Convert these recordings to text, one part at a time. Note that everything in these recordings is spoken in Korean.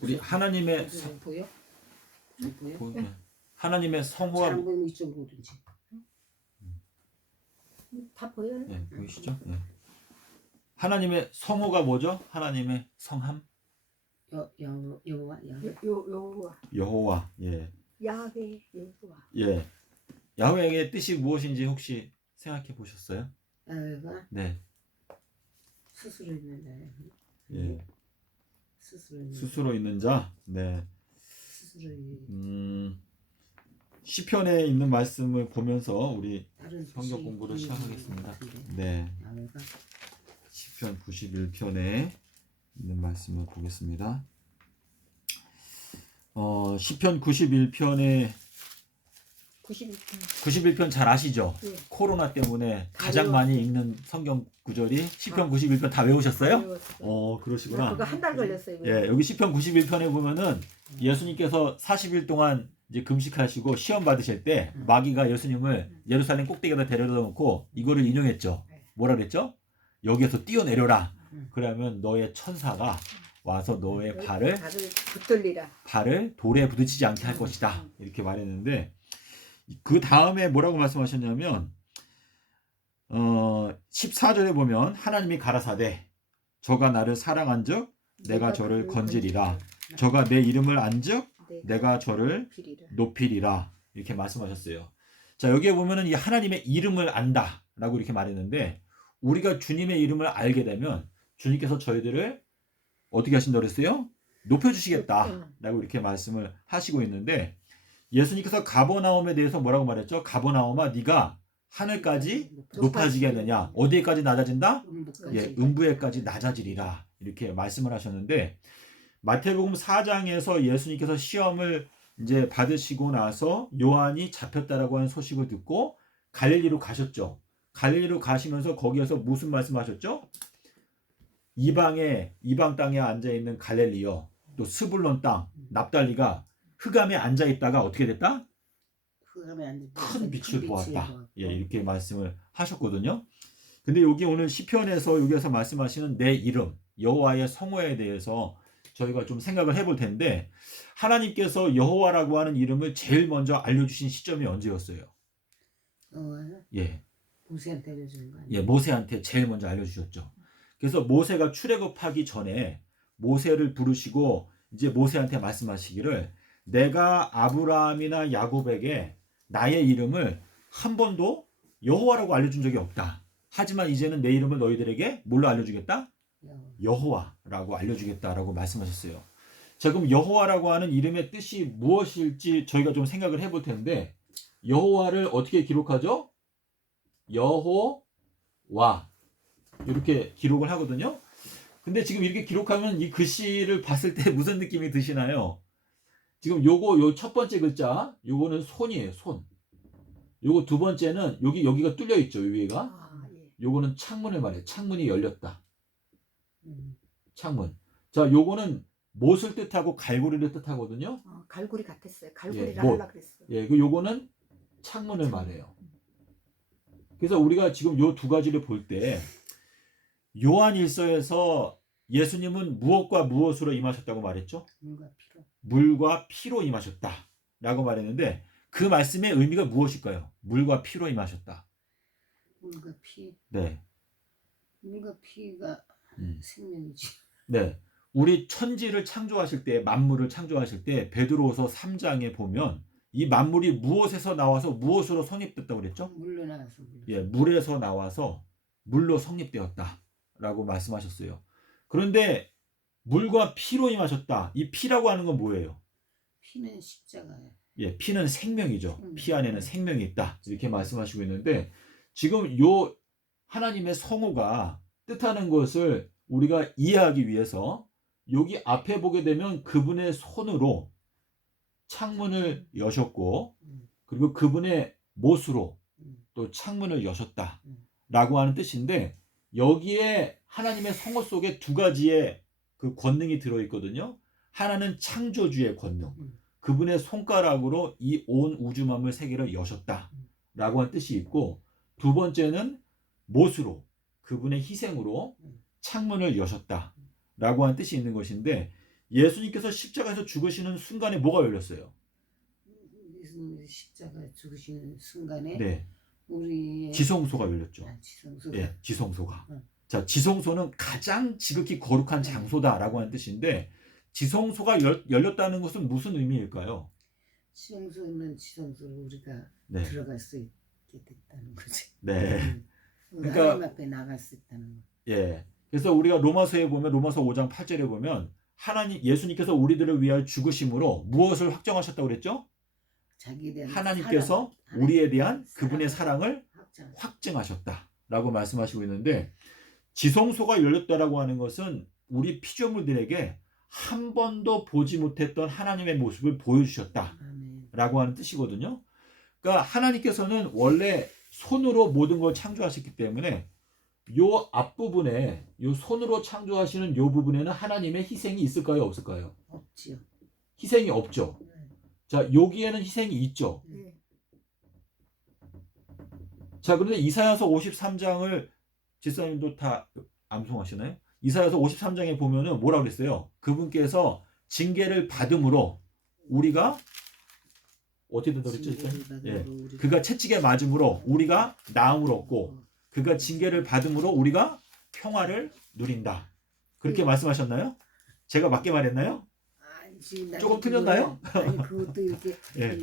우리 하나님의 보여? 보여? 네. 하나님의 성호가 잘 안 보이면 이쪽으로 오든지. 다 보여요? 네, 보이시죠? 네. 하나님의 성호가 뭐죠? 하나님의 성함 여호와 여호와. 예. 야훼 여호와. 예. 야훼의 뜻이 무엇인지 혹시 생각해 보셨어요? 야훼가 네. 스스로 있는 자. 예. 스스로 있는 스스로 있는 자. 네. 스스로 있는 시편에 있는 말씀을 보면서 우리 다른 성경 공부를 뜻이 시작하겠습니다. 있는 것 같은데. 네. 야훼가 시편 91편에 있는 말씀을 보겠습니다. 시편 91편에 91편 잘 아시죠? 예. 코로나 때문에 다 가장 외웠어요. 많이 읽는 성경 구절이 시편 91편 다 외우셨어요? 그러시구나. 그거 한 달 걸렸어요. 예, 여기 시편 91편에 보면은 예수님께서 40일 동안 이제 금식하시고 시험 받으실 때 마귀가 예수님을 예루살렘 꼭대기에다 데려다 놓고 이거를 인용했죠. 뭐라 그랬죠? 여기에서 뛰어내려라. 그러면 너의 천사가 와서 너의 발을 붙들리라. 돌에 부딪히지 않게 할 것이다. 이렇게 말했는데 그 다음에 뭐라고 말씀하셨냐면 14절에 보면 하나님이 가라사대 저가 나를 사랑한즉 내가 저를 건지리라. 저가 내 이름을 안즉 내가 저를 높이리라. 이렇게 말씀하셨어요. 자, 여기에 보면은 이 하나님의 이름을 안다라고 이렇게 말했는데 우리가 주님의 이름을 알게 되면 주님께서 저희들을 어떻게 하신다고 그랬어요? 높여주시겠다라고 이렇게 말씀을 하시고 있는데 예수님께서 가버나움에 대해서 뭐라고 말했죠? 가버나움아 네가 하늘까지 높아지겠느냐? 어디에까지 낮아진다? 예, 음부에까지 낮아지리라. 이렇게 말씀을 하셨는데 마태복음 4장에서 예수님께서 시험을 이제 받으시고 나서 요한이 잡혔다라고 하는 소식을 듣고 갈릴리로 가셨죠. 갈릴리로 가시면서 거기에서 무슨 말씀하셨죠? 이방 땅에 앉아 있는 갈릴리요, 또 스불론 땅, 납달리가 흑암에 앉아 있다가 어떻게 됐다? 큰 빛을 보았다. 예, 이렇게 말씀을 하셨거든요. 근데 여기 오늘 시편에서 여기서 말씀하시는 내 이름, 여호와의 성호에 대해서 저희가 좀 생각을 해볼 텐데 하나님께서 여호와라고 하는 이름을 제일 먼저 알려주신 시점이 언제였어요? 예. 모세한테 알려주는 거 아니에요? 예, 모세한테 제일 먼저 알려주셨죠. 그래서 모세가 출애굽하기 전에 모세를 부르시고 이제 모세한테 말씀하시기를 내가 아브라함이나 야곱에게 나의 이름을 한 번도 여호와라고 알려준 적이 없다. 하지만 이제는 내 이름을 너희들에게 뭘로 알려주겠다? 여호와라고 알려주겠다라고 말씀하셨어요. 자, 그럼 여호와라고 하는 이름의 뜻이 무엇일지 저희가 좀 생각을 해볼 텐데 여호와를 어떻게 기록하죠? 여호와 이렇게 기록을 하거든요. 근데 지금 이렇게 기록하면 이 글씨를 봤을 때 무슨 느낌이 드시나요? 지금 요 첫 번째 글자 요거는 손이에요. 손. 요거 두 번째는 여기가 뚫려 있죠. 위에가. 요거는 창문을 말해요. 창문이 열렸다. 창문. 자, 요거는 못을 뜻하고 갈고리를 뜻하거든요. 갈고리 같았어요. 갈고리를 예, 하려고 그랬어요. 예, 요거는 창문을 말해요. 그래서 우리가 지금 요 두 가지를 볼 때 요한일서에서 예수님은 무엇과 무엇으로 임하셨다고 말했죠? 물과 피로 임하셨다라고 말했는데 그 말씀의 의미가 무엇일까요? 물과 피로 임하셨다. 물과 피. 네. 물과 피가 생명이지. 네. 우리 천지를 창조하실 때, 만물을 창조하실 때 베드로후서 3장에 보면 이 만물이 무엇에서 나와서 무엇으로 성립됐다고 그랬죠? 물로 나와서. 예, 물에서 나와서 물로 성립되었다라고 말씀하셨어요. 그런데 물과 피로 임하셨다. 이 피라고 하는 건 뭐예요? 피는 십자가예요. 예, 피는 생명이죠. 피 안에는 생명이 있다. 이렇게 말씀하시고 있는데 지금 요 하나님의 성호가 뜻하는 것을 우리가 이해하기 위해서 여기 앞에 보게 되면 그분의 손으로 창문을 여셨고 그리고 그분의 못으로 또 창문을 여셨다라고 하는 뜻인데 여기에 하나님의 성호 속에 두 가지의 그 권능이 들어있거든요. 하나는 창조주의 권능. 그분의 손가락으로 이 온 우주만물 세계를 여셨다라고 하는 뜻이 있고 두 번째는 못으로 그분의 희생으로 창문을 여셨다라고 하는 뜻이 있는 것인데 예수님께서 십자가에서 죽으시는 순간에 뭐가 열렸어요? 예수님 십자가 죽으시는 순간에 네. 우리의 지성소가 열렸죠. 지성소가. 예, 지성소가. 응. 자, 지성소는 가장 지극히 거룩한 장소다라고 하는 뜻인데 지성소가 열렸다는 것은 무슨 의미일까요? 지성소는 지성소로 우리가 네. 들어갈 수 있게 됐다는 거지. 네. 그러니까- 하나님 앞에 나갈 수 있다는 거. 예. 그래서 우리가 로마서에 보면 로마서 5장 8절에 보면 하나님 예수님께서 우리들을 위하여 죽으심으로 무엇을 확정하셨다고 그랬죠? 자기에 대한 하나님께서 사랑, 우리에 대한 그분의 사랑을 확장. 확증하셨다라고 말씀하시고 있는데 지성소가 열렸다라고 하는 것은 우리 피조물들에게 한 번도 보지 못했던 하나님의 모습을 보여주셨다라고 아멘. 하는 뜻이거든요. 그러니까 하나님께서는 원래 손으로 모든 걸 창조하셨기 때문에 요 앞부분에 요 손으로 창조하시는 요 부분에는 하나님의 희생이 있을까요? 없을까요? 없지요. 희생이 없죠. 네. 자, 여기에는 희생이 있죠. 네. 자, 그런데 이사야서 53장을 지사님도 다 암송하시나요? 이사야서 53장에 보면은 뭐라고 그랬어요? 그분께서 징계를 받음으로 우리가 어떻게 된다고 그랬죠? 예. 그가 채찍에 맞음으로 우리가 나음을 얻고 그가 징계를 받음으로 우리가 평화를 누린다. 그렇게 말씀하셨나요? 제가 맞게 말했나요? 조금 틀렸나요? 아니 그것도 이렇게 예.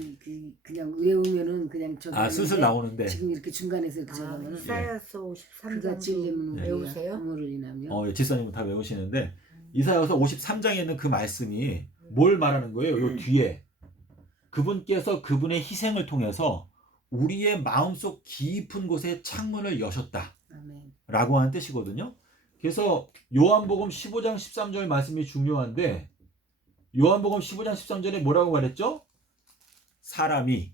그냥 외우면은 그냥 저기 아, 슬슬 나오는데. 지금 이렇게 중간에서 이렇게 아, 적으면 이사야서 그가 53장도 찔리면 네. 외우세요? 부모를 인하며 예, 지사님은 다 외우시는데 이사야서 53장에 있는 그 말씀이 뭘 말하는 거예요? 요 뒤에 그분께서 그분의 희생을 통해서 우리의 마음속 깊은 곳에 창문을 여셨다 아멘. 라고 하는 뜻이거든요. 그래서 요한복음 15장 13절 말씀이 중요한데 요한복음 15장 13절에 뭐라고 말했죠? 사람이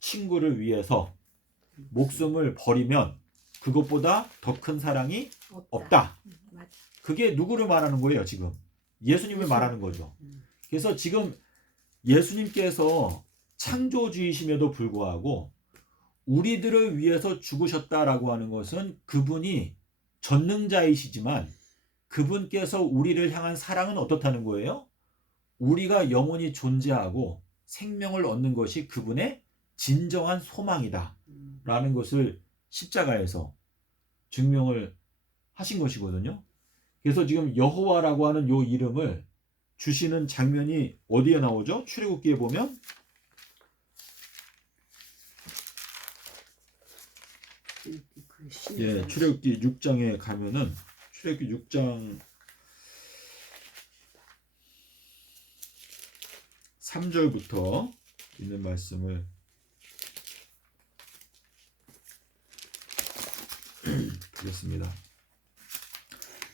친구를 위해서 목숨을 버리면 그것보다 더 큰 사랑이 없다. 맞아. 그게 누구를 말하는 거예요, 지금? 예수님을 말하는 거죠. 음. 그래서 지금 예수님께서 창조주이심에도 불구하고 우리들을 위해서 죽으셨다라고 하는 것은 그분이 전능자이시지만 그분께서 우리를 향한 사랑은 어떻다는 거예요? 우리가 영원히 존재하고 생명을 얻는 것이 그분의 진정한 소망이다 라는 것을 십자가에서 증명을 하신 것이거든요. 그래서 지금 여호와라고 하는 요 이름을 주시는 장면이 어디에 나오죠? 출애굽기에 보면 예, 출애굽기 6장에 가면은 출애굽기 6장 3절부터 있는 말씀을 보겠습니다.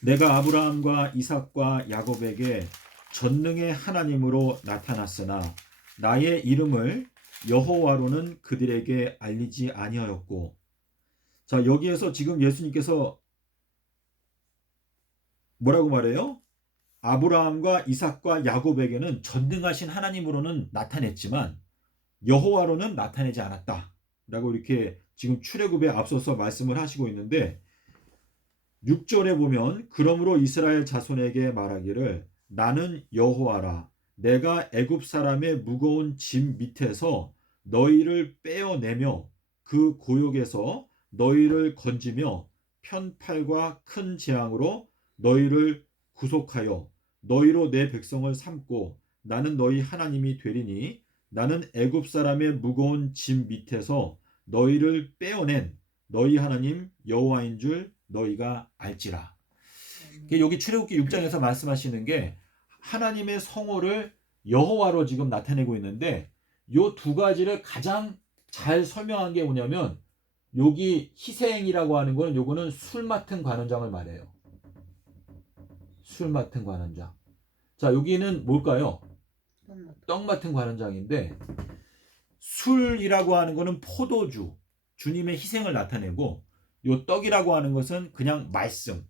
내가 아브라함과 이삭과 야곱에게 전능의 하나님으로 나타났으나 나의 이름을 여호와로는 그들에게 알리지 아니하였고. 자, 여기에서 지금 예수님께서 뭐라고 말해요? 아브라함과 이삭과 야곱에게는 전능하신 하나님으로는 나타냈지만 여호와로는 나타내지 않았다 라고 이렇게 지금 출애굽에 앞서서 말씀을 하시고 있는데 6절에 보면 그러므로 이스라엘 자손에게 말하기를 나는 여호와라 내가 애굽 사람의 무거운 짐 밑에서 너희를 빼어내며 그 고욕에서 너희를 건지며 편팔과 큰 재앙으로 너희를 구속하여 너희로 내 백성을 삼고 나는 너희 하나님이 되리니 나는 애굽 사람의 무거운 짐 밑에서 너희를 빼어낸 너희 하나님 여호와인 줄 너희가 알지라. 여기 출애굽기 6장에서 말씀하시는 게 하나님의 성호를 여호와로 지금 나타내고 있는데 요 두 가지를 가장 잘 설명한 게 뭐냐면 여기 희생이라고 하는 거는 요거는 술 맡은 관원장을 말해요. 술 맡은 관원장. 자, 여기는 뭘까요? 떡 맡은 관원장인데 술이라고 하는 거는 포도주, 주님의 희생을 나타내고 요 떡이라고 하는 것은 그냥 말씀,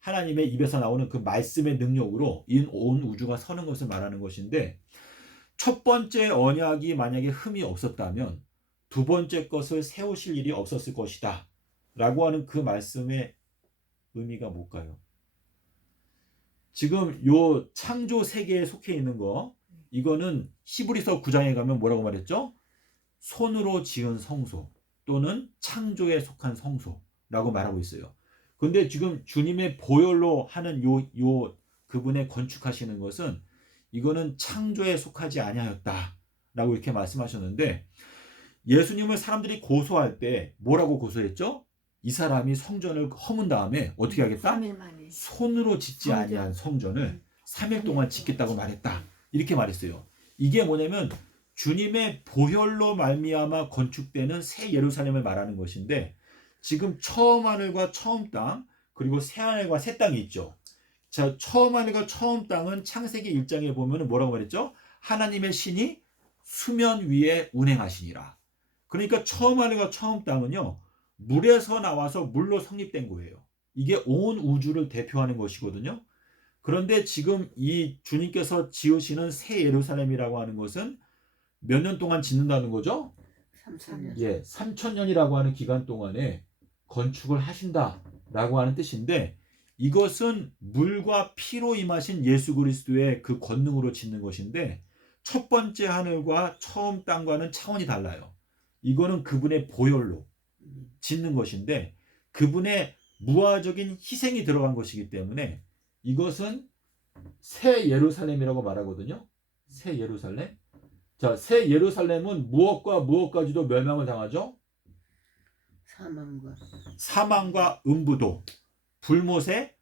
하나님의 입에서 나오는 그 말씀의 능력으로 온 우주가 서는 것을 말하는 것인데 첫 번째 언약이 만약에 흠이 없었다면 두 번째 것을 세우실 일이 없었을 것이다 라고 하는 그 말씀의 의미가 뭘까요? 지금 요 창조 세계에 속해 있는 거, 이거는 히브리서 9장에 가면 뭐라고 말했죠? 손으로 지은 성소 또는 창조에 속한 성소라고 말하고 있어요. 근데 지금 주님의 보혈로 하는 요 그분의 건축하시는 것은 이거는 창조에 속하지 아니하였다라고 이렇게 말씀하셨는데, 예수님을 사람들이 고소할 때 뭐라고 고소했죠? 이 사람이 성전을 허문 다음에 어떻게 하겠다? 3일 만에. 손으로 짓지 성전. 아니한 성전을 3일 동안 짓겠다고 말했다. 이렇게 말했어요. 이게 뭐냐면 주님의 보혈로 말미암아 건축되는 새 예루살렘을 말하는 것인데, 지금 처음 하늘과 처음 땅, 그리고 새 하늘과 새 땅이 있죠. 자, 처음 하늘과 처음 땅은 창세기 1장에 보면 뭐라고 말했죠? 하나님의 신이 수면 위에 운행하시니라. 그러니까 처음 하늘과 처음 땅은요, 물에서 나와서 물로 성립된 거예요. 이게 온 우주를 대표하는 것이거든요. 그런데 지금 이 주님께서 지으시는 새 예루살렘이라고 하는 것은 몇 년 동안 짓는다는 거죠? 3,000년. 예, 3,000년이라고 하는 기간 동안에 건축을 하신다라고 하는 뜻인데, 이것은 물과 피로 임하신 예수 그리스도의 그 권능으로 짓는 것인데, 첫 번째 하늘과 처음 땅과는 차원이 달라요. 이거는 그분의 보혈로 짓는 것인데, 그분의 무화적인 희생이 들어간 것이기 때문에 이것은 새 예루살렘이라고 말하거든요. 새 예루살렘. 자, 새 예루살렘은 무엇과 무엇까지도 멸망을 당하죠? 사망과 음부도 불못에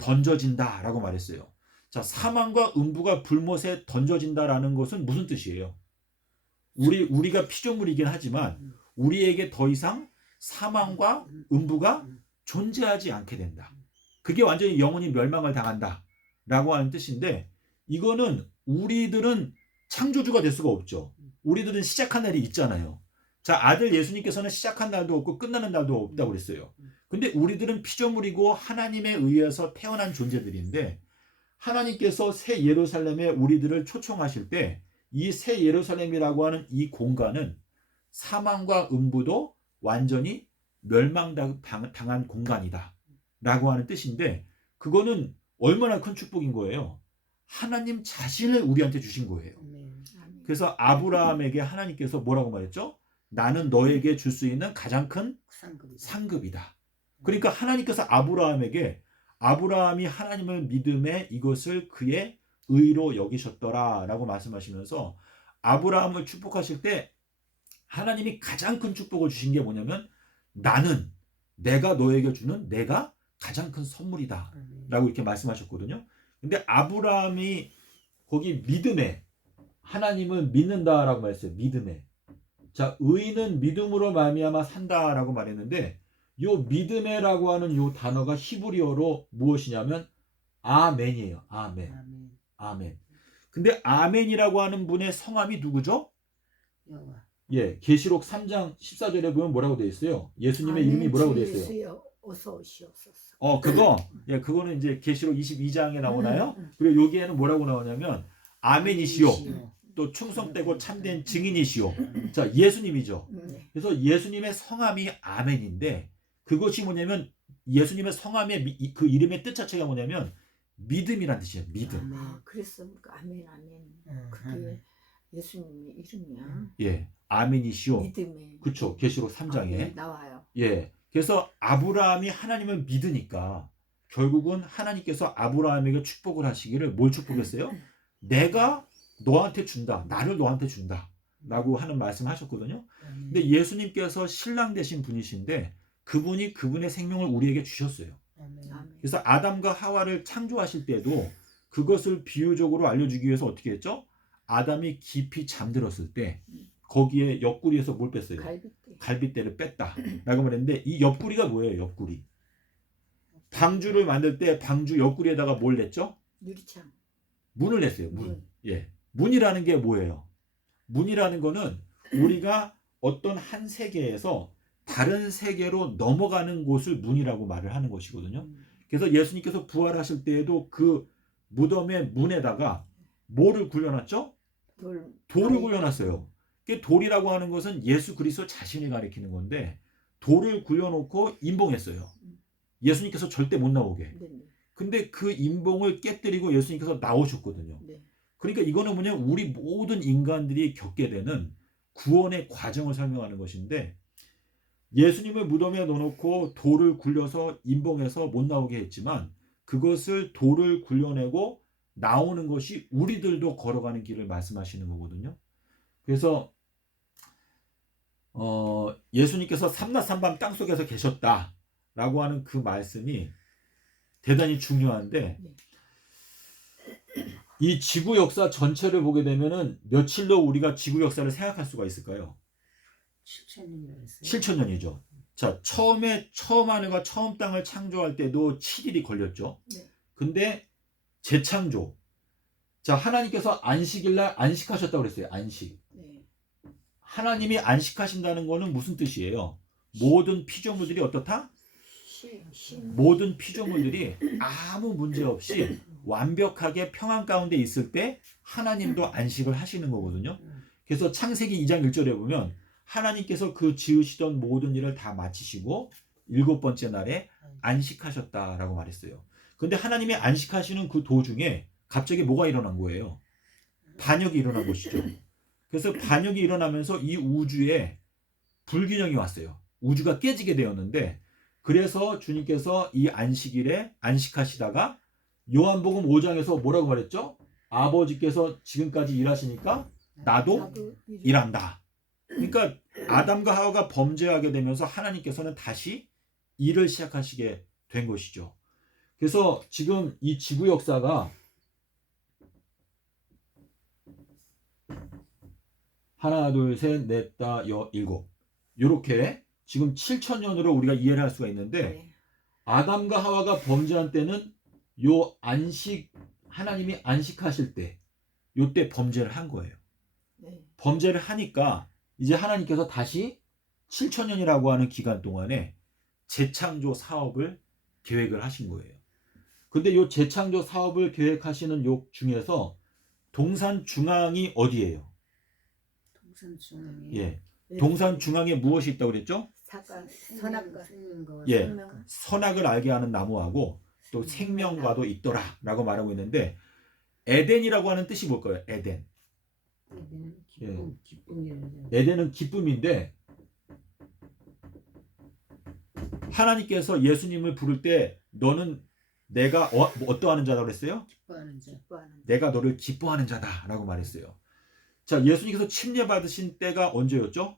던져진다라고 말했어요. 자, 사망과 음부가 불못에 던져진다라는 것은 무슨 뜻이에요? 우리가 피조물이긴 하지만 우리에게 더 이상 사망과 음부가 존재하지 않게 된다. 그게 완전히 영원히 멸망을 당한다라고 하는 뜻인데, 이거는 우리들은 창조주가 될 수가 없죠. 우리들은 시작한 날이 있잖아요. 자, 아들 예수님께서는 시작한 날도 없고 끝나는 날도 없다고 그랬어요. 근데 우리들은 피조물이고 하나님에 의해서 태어난 존재들인데, 하나님께서 새 예루살렘에 우리들을 초청하실 때 이 새 예루살렘이라고 하는 이 공간은 사망과 음부도 완전히 멸망당한 공간이다 라고 하는 뜻인데, 그거는 얼마나 큰 축복인 거예요. 하나님 자신을 우리한테 주신 거예요. 그래서 아브라함에게 하나님께서 뭐라고 말했죠? 나는 너에게 줄 수 있는 가장 큰 상급이다. 그러니까 하나님께서 아브라함이 하나님을 믿음에 이것을 그의 의로 여기셨더라 라고 말씀하시면서, 아브라함을 축복하실 때 하나님이 가장 큰 축복을 주신 게 뭐냐면, 나는 내가 너에게 주는 내가 가장 큰 선물이다 라고 이렇게 말씀하셨거든요. 근데 아브라함이 거기 믿음에, 하나님을 믿는다라고 말했어요. 믿음에. 자, 의인은 믿음으로 말미암아 산다라고 말했는데, 요 믿음에라고 하는 요 단어가 히브리어로 무엇이냐면 아멘이에요. 아멘. 근데 아멘이라고 하는 분의 성함이 누구죠? 여호와. 예, 계시록 3장 14절에 보면 뭐라고 되어 있어요? 예수님의 이름이 뭐라고 되어 있어요? 주여 어서 오시옵소서. 그거는 이제 계시록 22장에 나오나요? 그리고 여기에는 뭐라고 나오냐면 아멘이시오. 또 충성되고 참된 증인이시오. 자, 예수님이죠. 그래서 예수님의 성함이 아멘인데, 그것이 뭐냐면 예수님의 성함의 그 이름의 뜻 자체가 뭐냐면 믿음이란 뜻이에요. 믿음. 그래서 아멘. 그게 예수님의 이름이야. 예, 아멘이시오. 믿음에. 그렇죠. 계시록 3장에 나와요. 예, 그래서 아브라함이 하나님을 믿으니까 결국은 하나님께서 아브라함에게 축복을 하시기를 뭘 축복했어요? 내가 너한테 준다. 나를 너한테 준다. 라고 하는 말씀하셨거든요. 근데 예수님께서 신랑 되신 분이신데 그분이 그분의 생명을 우리에게 주셨어요. 그래서 아담과 하와를 창조하실 때도 그것을 비유적으로 알려주기 위해서 어떻게 했죠? 아담이 깊이 잠들었을 때 거기에 옆구리에서 뭘 뺐어요? 갈빗대를 뺐다 라고 말했는데, 이 옆구리가 뭐예요? 옆구리. 방주를 만들 때 방주 옆구리에다가 뭘 냈죠? 유리창. 문을 냈어요. 문. 예. 문이라는 게 뭐예요? 문이라는 거는 우리가 어떤 한 세계에서 다른 세계로 넘어가는 곳을 문이라고 말을 하는 것이거든요. 그래서 예수님께서 부활하실 때에도 그 무덤의 문에다가 뭐를 굴려놨죠? 돌을 굴려놨어요. 돌이라고 하는 것은 예수 그리스도 자신을 가리키는 건데, 돌을 굴려놓고 임봉했어요. 예수님께서 절대 못 나오게. 근데 그 임봉을 깨뜨리고 예수님께서 나오셨거든요. 네. 그러니까 이거는 뭐냐, 우리 모든 인간들이 겪게 되는 구원의 과정을 설명하는 것인데, 예수님을 무덤에 넣어놓고 돌을 굴려서 임봉해서 못 나오게 했지만 그것을 돌을 굴려내고 나오는 것이 우리들도 걸어가는 길을 말씀하시는 거거든요. 그래서 예수님께서 삼낮삼밤 땅속에서 계셨다라고 하는 그 말씀이 대단히 중요한데, 이 지구 역사 전체를 보게 되면은 며칠로 우리가 지구 역사를 생각할 수가 있을까요? 7,000년이었어요. 7,000년이죠. 자, 처음 하늘과 처음 땅을 창조할 때도 7일이 걸렸죠. 네. 근데 재창조. 자, 하나님께서 안식일날 안식하셨다고 그랬어요. 안식. 네. 하나님이 안식하신다는 거는 무슨 뜻이에요? 모든 피조물들이 어떻다? 모든 피조물들이 아무 문제 없이 완벽하게 평안 가운데 있을 때 하나님도 안식을 하시는 거거든요. 그래서 창세기 2장 1절에 보면 하나님께서 그 지으시던 모든 일을 다 마치시고 7번째 날에 안식하셨다라고 말했어요. 근데 하나님이 안식하시는 그 도중에 갑자기 뭐가 일어난 거예요? 반역이 일어난 것이죠. 그래서 반역이 일어나면서 이 우주에 불균형이 왔어요. 우주가 깨지게 되었는데, 그래서 주님께서 이 안식일에 안식하시다가 요한복음 5장에서 뭐라고 말했죠? 아버지께서 지금까지 일하시니까 나도 일한다. 그러니까 아담과 하와가 범죄하게 되면서 하나님께서는 다시 일을 시작하시게 된 것이죠. 그래서 지금 이 지구 역사가 하나, 둘, 셋, 넷, 다, 일곱, 이렇게 지금 7,000년으로 우리가 이해를 할 수가 있는데, 네. 아담과 하와가 범죄한 때는 요 안식, 하나님이 안식하실 때, 요때 범죄를 한 거예요. 네. 범죄를 하니까 이제 하나님께서 다시 7,000년이라고 하는 기간 동안에 재창조 사업을 계획을 하신 거예요. 근데 요 재창조 사업을 계획하시는 요 중에서 동산 중앙이 어디예요? 동산 중앙에. 예. 동산 중앙에 무엇이 있다고 그랬죠? 선악과. 예. 선악을 알게 하는 나무하고 또 생명과도 있더라라고 말하고 있는데, 에덴이라고 하는 뜻이 뭘까요? 에덴. 에덴은 기쁨이라는. 에덴은 기쁨인데, 하나님께서 예수님을 부를 때 너는 내가 어떠하는 자라고 그랬어요? 기뻐하는 자. 내가 너를 기뻐하는 자다라고 말했어요. 자, 예수님께서 침례 받으신 때가 언제였죠?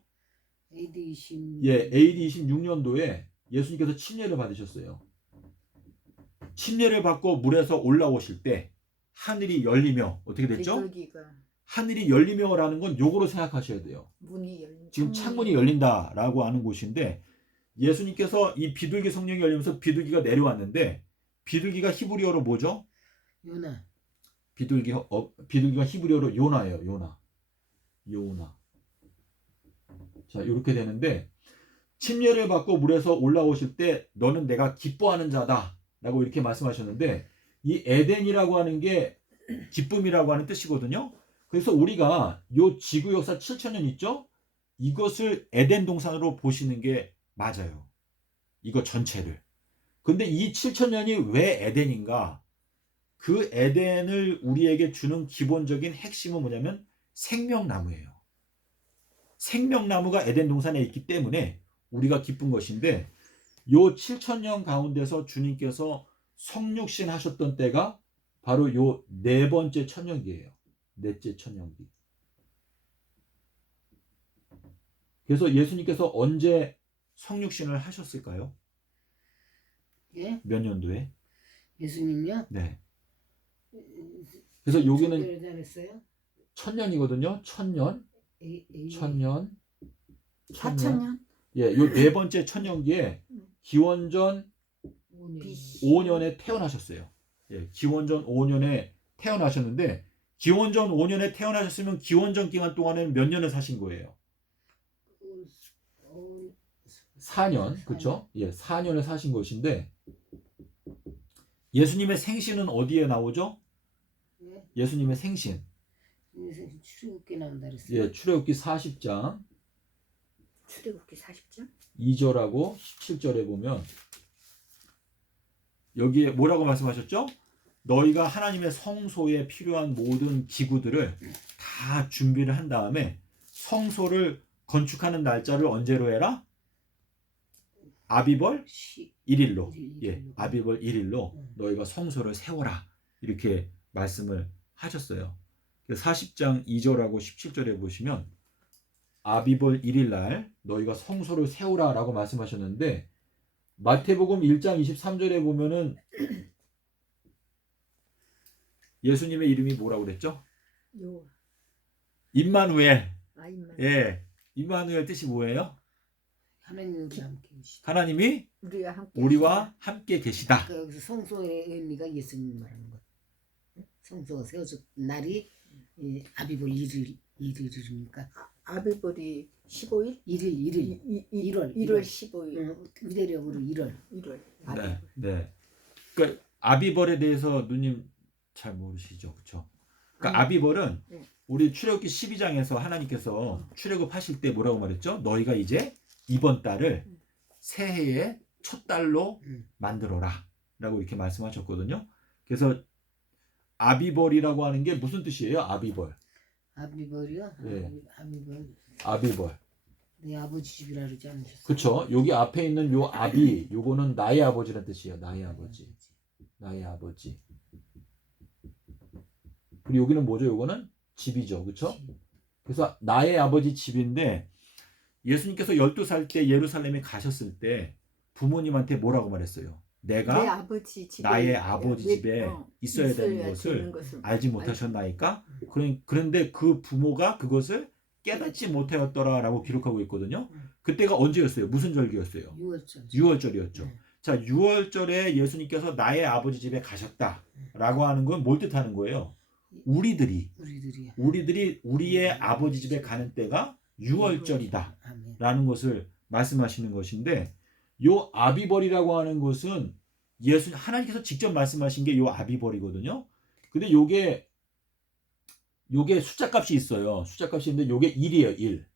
AD 26. 예, AD 26년도에 예수님께서 침례를 받으셨어요. 침례를 받고 물에서 올라오실 때 하늘이 열리며 어떻게 됐죠? 비둘기가 하늘이 열리며라는 건 요거로 생각하셔야 돼요. 문이 열린 지금 창문이 열린다라고 하는 곳인데, 예수님께서 이 비둘기 성령이 열리면서 비둘기가 내려왔는데, 비둘기가 히브리어로 뭐죠? 요나. 비둘기가 히브리어로 요나예요. 요나. 자, 이렇게 되는데, 침례를 받고 물에서 올라오실 때 너는 내가 기뻐하는 자다라고 이렇게 말씀하셨는데, 이 에덴이라고 하는 게 기쁨이라고 하는 뜻이거든요. 그래서 우리가 요 지구 역사 7,000년 있죠? 이것을 에덴 동산으로 보시는 게 맞아요. 이거 전체를. 근데 이 7,000년이 왜 에덴인가? 그 에덴을 우리에게 주는 기본적인 핵심은 뭐냐면 생명나무예요. 생명나무가 에덴 동산에 있기 때문에 우리가 기쁜 것인데, 요 7,000년 가운데서 주님께서 성육신 하셨던 때가 바로 요 네 번째 천년기예요. 넷째 천년기. 그래서 예수님께서 언제 성육신을 하셨을까요? 예? 몇 년도에? 예수님요? 네. 그래서 여기는 잘했어요? 천년이거든요. 천년. 4,000년? 예, 요 네 번째 천년기에 기원전 5년에 태어나셨어요. 예, 기원전 5년에 태어나셨는데, 기원전 5년에 태어나셨으면 기원전 기간 동안에는 몇 년을 사신 거예요? 4년, 그렇죠? 예, 4년을 사신 것인데, 예수님의 생신은 어디에 나오죠? 네? 예수님의 생신. 출애굽기 나온다 그랬어요. 예, 출애굽기 40장 출애굽기 40장? 2절하고 17절에 보면 여기에 뭐라고 말씀하셨죠? 너희가 하나님의 성소에 필요한 모든 기구들을 다 준비를 한 다음에 성소를 건축하는 날짜를 언제로 해라? 아비벌 1일로. 예, 아비벌 1일로 너희가 성소를 세워라. 이렇게 말씀을 하셨어요. 40장 2절하고 17절에 보시면 아비벌 1일 날 너희가 성소를 세우라라고 말씀하셨는데 마태복음 1장 23절에 보면은 예수님의 이름이 뭐라고 그랬죠? 요. 임마누엘. 아이만. 예. 임마누엘 뜻이 뭐예요? 하나님과 함께 계시다. 하나님이 우리와 함께 함께 계시다. 그러니까 여기서 성소의 의미가 예수님 말하는 것. 성소가 세워졌 날이 아비볼 1일이니까 아비벌이 15일? 1월 1월 15일. 위대력으로 1월. 1월. 네. 네. 그러니까 아비벌에 대해서 누님 잘 모르시죠. 그렇죠? 그러니까 아비벌은 네. 우리 출애굽기 12장에서 하나님께서 출애굽하실 때 뭐라고 말했죠? 너희가 이제 이번 달을 새해의 첫 달로 만들어라 라고 이렇게 말씀하셨거든요. 그래서 아비벌이라고 하는 게 무슨 뜻이에요? 아비벌. 아비벌이요? 네. 아비벌. 아비벌. 내 아버지 집이라 그러지 않으셨어요? 그렇죠. 여기 앞에 있는 요 아비, 요거는 나의 아버지라는 뜻이에요. 나의 아버지. 나의 아버지. 그리고 여기는 뭐죠? 요거는 집이죠. 그렇죠? 그래서 나의 아버지 집인데 예수님께서 12살 때 예루살렘에 가셨을 때 부모님한테 뭐라고 말했어요? 내가 내 아버지 집에 나의 아버지 집에 있어야 되는 것을 것을 알지 못하셨나이까? 그런데 그 부모가 그것을 깨닫지 못하였더라라고 기록하고 있거든요. 그때가 언제였어요? 무슨 절기였어요? 6월절. 6월절이었죠. 자, 6월절에 예수님께서 나의 아버지 집에 가셨다라고 하는 건 뭘 뜻하는 거예요? 우리들이 우리의 아버지 집에 가는 때가 6월절이다 라는 것을 말씀하시는 것인데, 요 아비벌이라고 하는 것은 하나님께서 직접 말씀하신 게 요 아비벌이거든요. 근데 요게 숫자값이 있어요. 숫자값이 있는데 요게 1이에요. 1.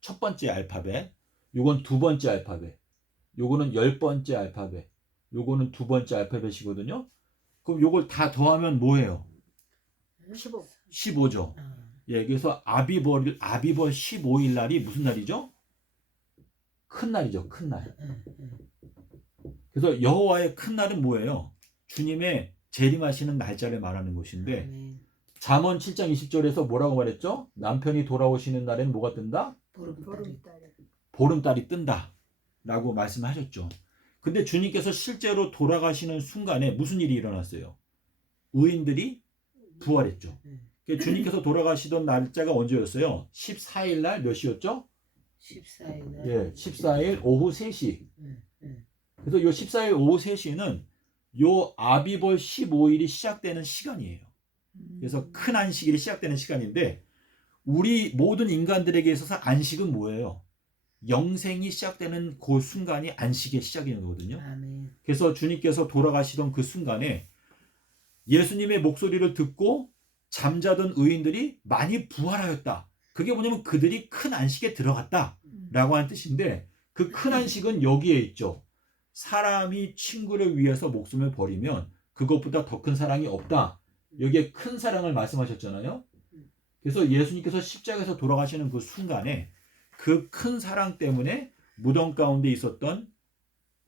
첫 번째 알파벳. 요건 두 번째 알파벳. 요거는 10번째 알파벳. 요거는 두 번째 알파벳이거든요. 그럼 요걸 다 더하면 뭐예요? 15. 15죠. 예, 그래서 아비벌 15일 날이 무슨 날이죠? 큰 날이죠. 큰 날. 그래서 여호와의 큰 날은 뭐예요? 주님의 재림하시는 날짜를 말하는 것인데, 잠언 7장 20절에서 뭐라고 말했죠? 남편이 돌아오시는 날에는 뭐가 뜬다? 보름달이 뜬다 라고 말씀하셨죠. 근데 주님께서 실제로 돌아가시는 순간에 무슨 일이 일어났어요? 의인들이 부활했죠. 주님께서 돌아가시던 날짜가 언제였어요? 14일 날 몇 시였죠? 14일 날. 예, 14일 오후 3시. 그래서 요 14일 오후 3시는 요 아비벌 15일이 시작되는 시간이에요. 그래서 큰 안식일이 시작되는 시간인데, 우리 모든 인간들에게 있어서 안식은 뭐예요? 영생이 시작되는 그 순간이 안식의 시작인 거거든요. 그래서 주님께서 돌아가시던 그 순간에 예수님의 목소리를 듣고 잠자던 의인들이 많이 부활하였다. 그게 뭐냐면 그들이 큰 안식에 들어갔다 라고 하는 뜻인데, 그 큰 안식은 여기에 있죠. 사람이 친구를 위해서 목숨을 버리면 그것보다 더 큰 사랑이 없다. 여기에 큰 사랑을 말씀하셨잖아요. 그래서 예수님께서 십자가에서 돌아가시는 그 순간에 그 큰 사랑 때문에 무덤 가운데 있었던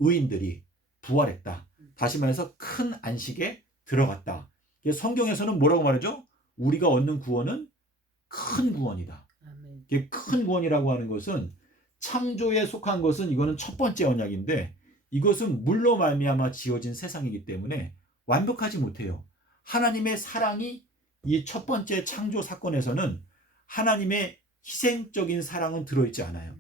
의인들이 부활했다. 다시 말해서 큰 안식에 들어갔다. 성경에서는 뭐라고 말하죠? 우리가 얻는 구원은 큰 구원이다. 큰 구원이라고 하는 것은 창조에 속한 것은 이거는 첫 번째 언약인데, 이것은 물로 말미암아 지어진 세상이기 때문에 완벽하지 못해요. 하나님의 사랑이 이 첫 번째 창조 사건에서는 하나님의 희생적인 사랑은 들어있지 않아요.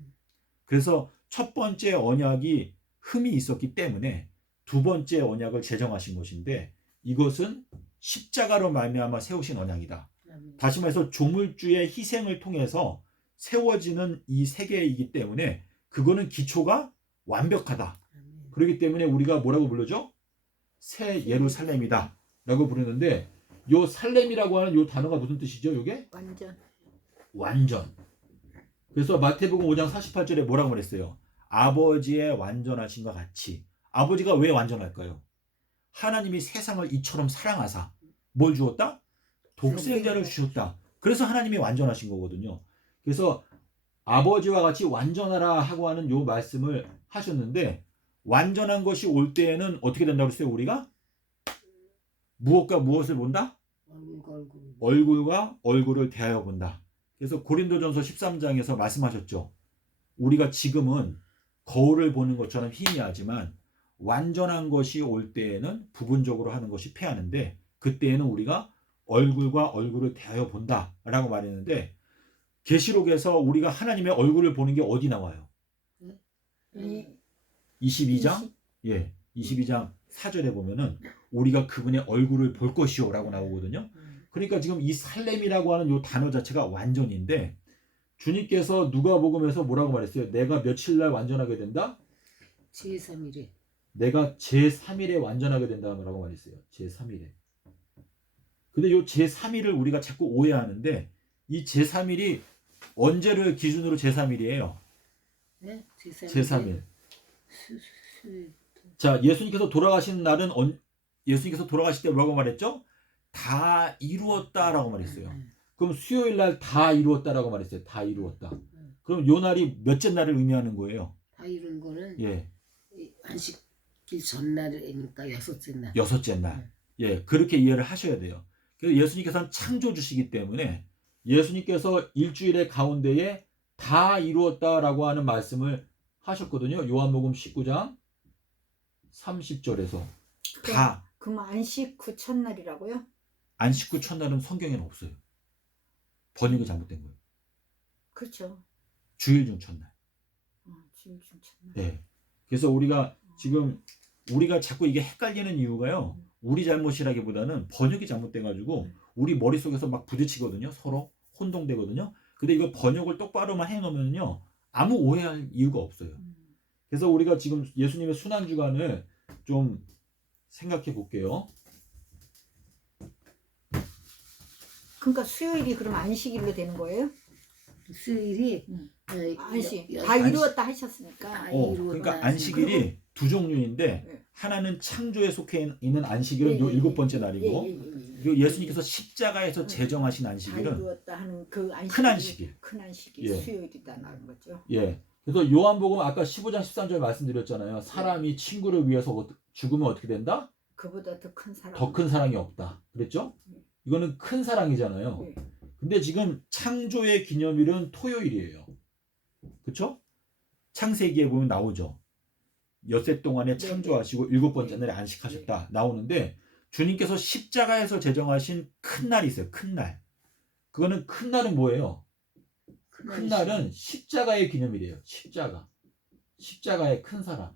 그래서 첫 번째 언약이 흠이 있었기 때문에 두 번째 언약을 제정하신 것인데, 이것은 십자가로 말미암아 세우신 언약이다. 다시 말해서 조물주의 희생을 통해서 세워지는 이 세계이기 때문에 그거는 기초가 완벽하다. 그렇기 때문에 우리가 뭐라고 부르죠? 새 예루살렘이다 라고 부르는데, 요 살렘이라고 하는 요 단어가 무슨 뜻이죠? 요게? 완전. 그래서 마태복음 5장 48절에 뭐라고 말했어요? 아버지의 완전하신 것 같이. 아버지가 왜 완전할까요? 하나님이 세상을 이처럼 사랑하사 뭘 주었다? 독생자를 주셨다. 그래서 하나님이 완전하신 거거든요. 그래서 아버지와 같이 완전하라 하고 하는 요 말씀을 하셨는데, 완전한 것이 올 때에는 어떻게 된다고 했어요? 우리가 무엇과 무엇을 본다? 얼굴과 얼굴을 대하여 본다. 그래서 고린도전서 13장에서 말씀하셨죠. 우리가 지금은 거울을 보는 것처럼 희미하지만 완전한 것이 올 때에는 부분적으로 하는 것이 패하는데, 그때에는 우리가 얼굴과 얼굴을 대하여 본다라고 말했는데, 계시록에서 우리가 하나님의 얼굴을 보는 게 어디 나와요? 22장? 예, 22장 4절에 보면은 우리가 그분의 얼굴을 볼 것이요라고 나오거든요. 그러니까 지금 이 살렘이라고 하는 요 단어 자체가 완전인데, 주님께서 누가복음에서 뭐라고 말했어요? 내가 며칠 날 완전하게 된다? 제3일에. 내가 제3일에 완전하게 된다라고 말했어요. 제3일에. 근데 요 제3일을 우리가 자꾸 오해하는데, 이 제3일이 언제를 기준으로 제3일이에요? 네? 제3일. 자, 예수님께서 돌아가신 날은 예수님께서 돌아가실 때 뭐라고 말했죠? 다 이루었다라고 말했어요. 그럼 수요일 날 다 이루었다라고 말했어요. 다 이루었다. 그럼 요 날이 몇째 날을 의미하는 거예요? 다 이룬 거는 예, 안식일 전날이니까 여섯째 날. 여섯째 날. 예, 그렇게 이해를 하셔야 돼요. 그래서 예수님께서는 창조주시기 때문에 예수님께서 일주일의 가운데에 다 이루었다라고 하는 말씀을 하셨거든요. 요한복음 19장 30절에서 다. 그럼 안식 후 첫날이라고요? 안식 후 첫날은 성경에는 없어요. 번역이 잘못된 거예요. 그렇죠. 주일 중 첫날. 주일 중 첫날. 네. 그래서 우리가 지금 우리가 자꾸 이게 헷갈리는 이유가요. 우리 잘못이라기보다는 번역이 잘못돼가지고 우리 머릿속에서 막 부딪히거든요. 서로 혼동되거든요. 근데 이거 번역을 똑바로만 해놓으면요, 아무 오해할 이유가 없어요. 그래서 우리가 지금 예수님의 순환주간을 좀 생각해 볼게요. 그러니까 수요일이 그럼 안식일로 되는 거예요? 수요일이 안식 다 이루었다 하셨으니까. 그러니까 안식일이 두 종류인데, 하나는 창조에 속해 있는 안식일은 요 일곱 번째 날이고, 그리고 예수님께서 십자가에서 제정하신 다 안식일은 이루었다 하는 그 안식일, 큰 안식일. 큰 안식일 예. 수요일이다라는 거죠. 예. 그래서 요한복음 아까 15장 13절 말씀드렸잖아요. 사람이 친구를 위해서 죽으면 어떻게 된다? 그보다 더 큰 사랑. 더 큰 사랑이 없다. 그랬죠? 이거는 큰 사랑이잖아요. 네. 근데 지금 창조의 기념일은 토요일이에요. 그렇죠? 창세기에 보면 나오죠. 엿새 동안에 창조하시고 일곱 번째 날에 안식하셨다 나오는데, 주님께서 십자가에서 제정하신 큰 날이 있어요. 큰 날. 그거는 큰 날은 뭐예요? 큰 날은 십자가의 기념일이에요. 십자가. 십자가의 큰 사랑.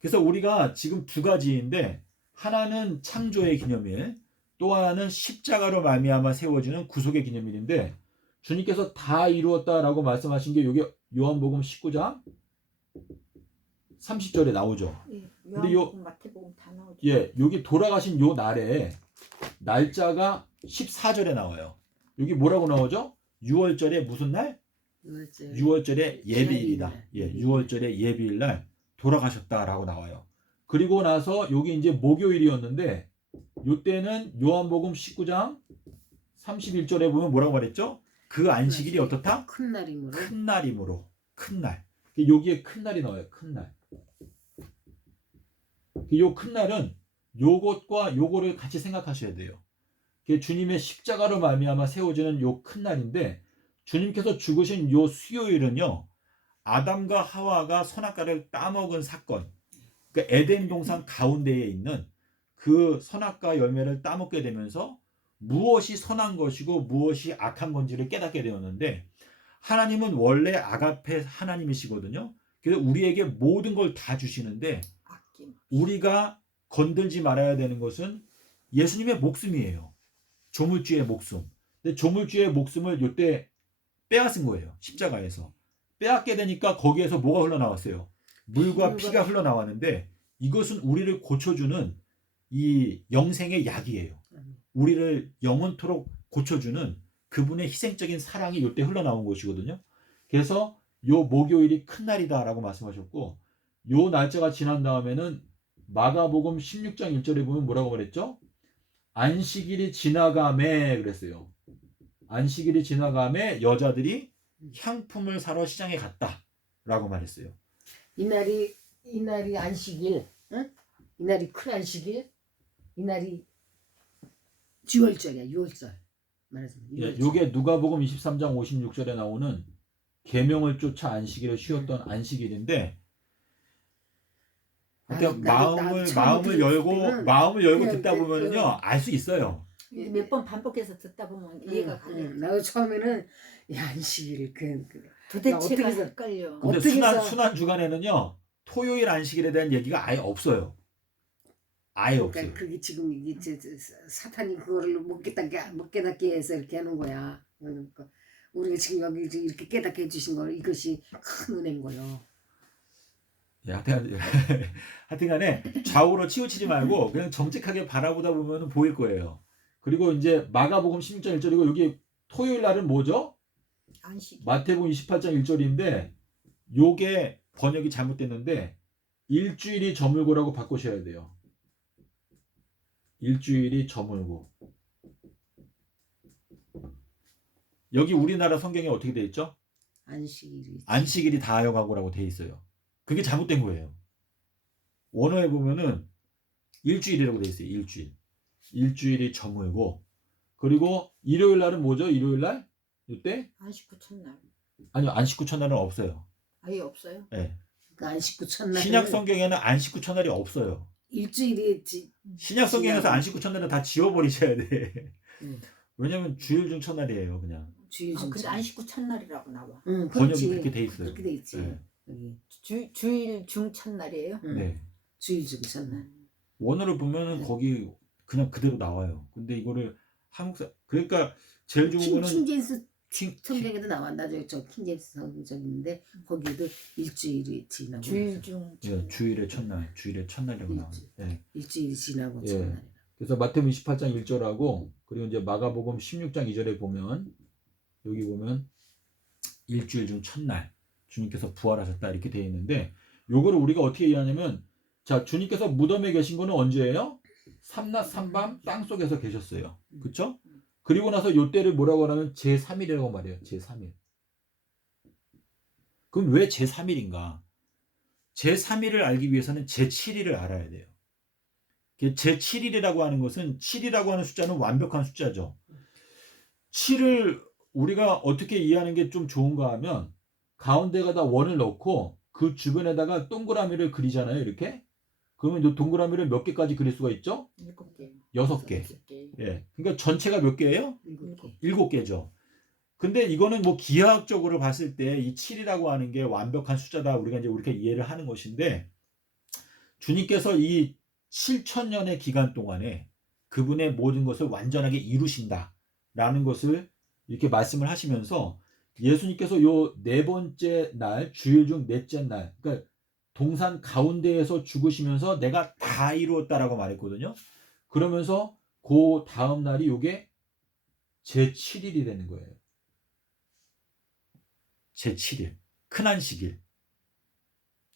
그래서 우리가 지금 두 가지인데, 하나는 창조의 기념일, 또 하나는 십자가로 말미암아 세워지는 구속의 기념일인데, 주님께서 다 이루었다라고 말씀하신 게 여기 요한복음 19장 30절에 나오죠. 예, 근데 요한복음, 마태복음 다 나오죠. 예, 여기 돌아가신 요 날에 날짜가 14절에 나와요. 여기 뭐라고 나오죠? 6월절에 무슨 날? 6월절에 예비일이다. 예, 6월절에 예비일 날 돌아가셨다라고 나와요. 그리고 나서 여기 이제 목요일이었는데, 요때는 요한복음 19장 31절에 보면 뭐라고 말했죠? 그 안식일이 어떻다? 큰 날이므로. 큰 날이므로. 큰 날. 여기에 큰 날이 나와요. 큰 날. 요 큰 날은 요것과 요거를 같이 생각하셔야 돼요. 주님의 십자가로 말미암아 세워지는 요 큰 날인데, 주님께서 죽으신 요 수요일은요, 아담과 하와가 선악과를 따먹은 사건, 그 에덴 동산 가운데에 있는 그 선악과 열매를 따먹게 되면서 무엇이 선한 것이고 무엇이 악한 건지를 깨닫게 되었는데, 하나님은 원래 아가페 하나님이시거든요. 그래서 우리에게 모든 걸 다 주시는데, 우리가 건들지 말아야 되는 것은 예수님의 목숨이에요. 조물주의 목숨. 근데 조물주의 목숨을 이때 빼앗은 거예요. 십자가에서. 빼앗게 되니까 거기에서 뭐가 흘러나왔어요? 물과 피가 흘러나왔는데, 이것은 우리를 고쳐주는 이 영생의 약이에요. 우리를 영원토록 고쳐주는 그분의 희생적인 사랑이 이때 흘러나온 것이거든요. 그래서 요 목요일이 큰 날이다라고 말씀하셨고, 요 날짜가 지난 다음에는 마가복음 16장 1절에 보면 뭐라고 말했죠? 안식일이 지나가매 그랬어요. 안식일이 지나가매 여자들이 향품을 사러 시장에 갔다라고 말했어요. 이날이 안식일, 응? 이날이 큰 안식일, 이날이 6월절이야. 6월절 말해서. 예, 요게 누가복음 23장 56절에 나오는 계명을 쫓아 안식일에 쉬었던 안식일인데, 그러니까 마음을 열고 듣다 보면은요 알 수 있어요. 몇 번 반복해서 듣다 보면 이해가 가네. 나도 처음에는 야 안식일 도대체가 어떻게 해서- 헷갈려. 근데 어떻게 해서- 순환 주간에는요 토요일 안식일에 대한 얘기가 아예 없어요. 아예 없어요. 그러니까 그게 지금 이게 사탄이 그거를 못 깨닫게 해서 이렇게 하는 거야. 그러니까 우리가 지금 여기 이렇게 깨닫게 해주신 거 이것이 큰 은혜인 거요. 예, 하여튼간에 좌우로 치우치지 말고 그냥 정직하게 바라보다 보면 보일 거예요. 그리고 이제 마가복음 16장 1절이고 여기 토요일 날은 뭐죠? 안식. 마태복음 28장 1절인데 요게 번역이 잘못됐는데 일주일이 저물고라고 바꾸셔야 돼요. 일주일이 저물고. 여기 우리나라 성경에 어떻게 돼 있죠? 안식일이 다하여가고라고 돼 있어요. 그게 잘못된 거예요. 원어에 보면은 일주일이라고 돼 있어요. 일주일이 저물고. 그리고 일요일 날은 뭐죠? 일요일 날? 이때? 안식 후 첫날. 아니요, 안식 후 첫날은 없어요. 아예 없어요? 네. 그 안식 후 첫날 신약 성경에는 안식 후 첫날이 없어요. 일주일이 신약 성경에서 안식 후 첫날은 다 지워버리셔야 돼. 응. 왜냐면 주일 중 첫날이에요, 그냥. 주일 중 근데 안식 후 첫날이라고 나와. 응, 번역이 그렇게 돼 있어요. 그렇게 돼 있지. 네. 여기. 주일 중 첫날이에요? 응. 네. 주일 중 첫날. 원어를 보면은 네. 거기 그냥 그대로 나와요. 근데 이거를 그러니까 제일 좋은 거는 킹제임스 성경에도 나와. 나중에 저 킹제임스 성경인데 거기에도 일주일이 지나고 주일 중 예, 주일의 첫날이라고 나와요. 예. 일주일이 지나고 예. 첫날이라. 그래서 마태복음 28장 1절하고 그리고 이제 마가복음 16장 2절에 보면 여기 보면 일주일 중 첫날 주님께서 부활하셨다 이렇게 되어 있는데 요거를 우리가 어떻게 이해하냐면 자 주님께서 무덤에 계신 거는 언제예요? 삼낮 삼밤 땅속에서 계셨어요. 그렇죠? 그리고 나서 요 때를 뭐라고 하냐면 제3일이라고 말해요. 제3일. 그럼 왜 제3일인가? 제3일을 알기 위해서는 제7일을 알아야 돼요. 제7일이라고 하는 것은 7이라고 하는 숫자는 완벽한 숫자죠. 7을 우리가 어떻게 이해하는 게 좀 좋은가 하면 가운데에다 원을 넣고 그 주변에다가 동그라미를 그리잖아요. 이렇게. 그러면 이 동그라미를 몇 개까지 그릴 수가 있죠? 7개. 6개. 예. 그러니까 전체가 몇 개예요? 7개. 7개죠. 근데 이거는 뭐 기하학적으로 봤을 때 이 7이라고 하는 게 완벽한 숫자다. 우리가 이해를 하는 것인데 주님께서 이 7,000년의 기간 동안에 그분의 모든 것을 완전하게 이루신다라는 것을 이렇게 말씀을 하시면서 예수님께서 요 네 번째 날, 주일 중 넷째 날, 그러니까 동산 가운데에서 죽으시면서 내가 다 이루었다라고 말했거든요. 그러면서 그 다음 날이 요게 제7일이 되는 거예요. 제7일, 큰 안식일.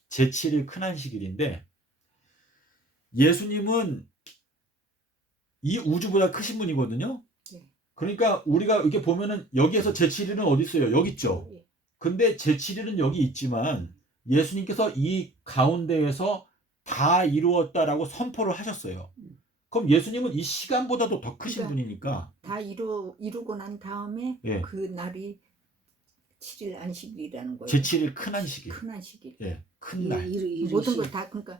제7일 큰 안식일인데 예수님은 이 우주보다 크신 분이거든요. 그러니까 우리가 이렇게 보면은 여기에서 제7일은 어디 있어요? 여기 있죠. 근데 제7일은 여기 있지만 예수님께서 이 가운데에서 다 이루었다라고 선포를 하셨어요. 그럼 예수님은 이 시간보다도 더 크신 분이니까 다 이루고 난 다음에 예. 그 날이 7일 안식일이라는 거예요. 제7일 큰 안식일. 큰 안식일. 예, 큰 날. 모든 걸 다 그러니까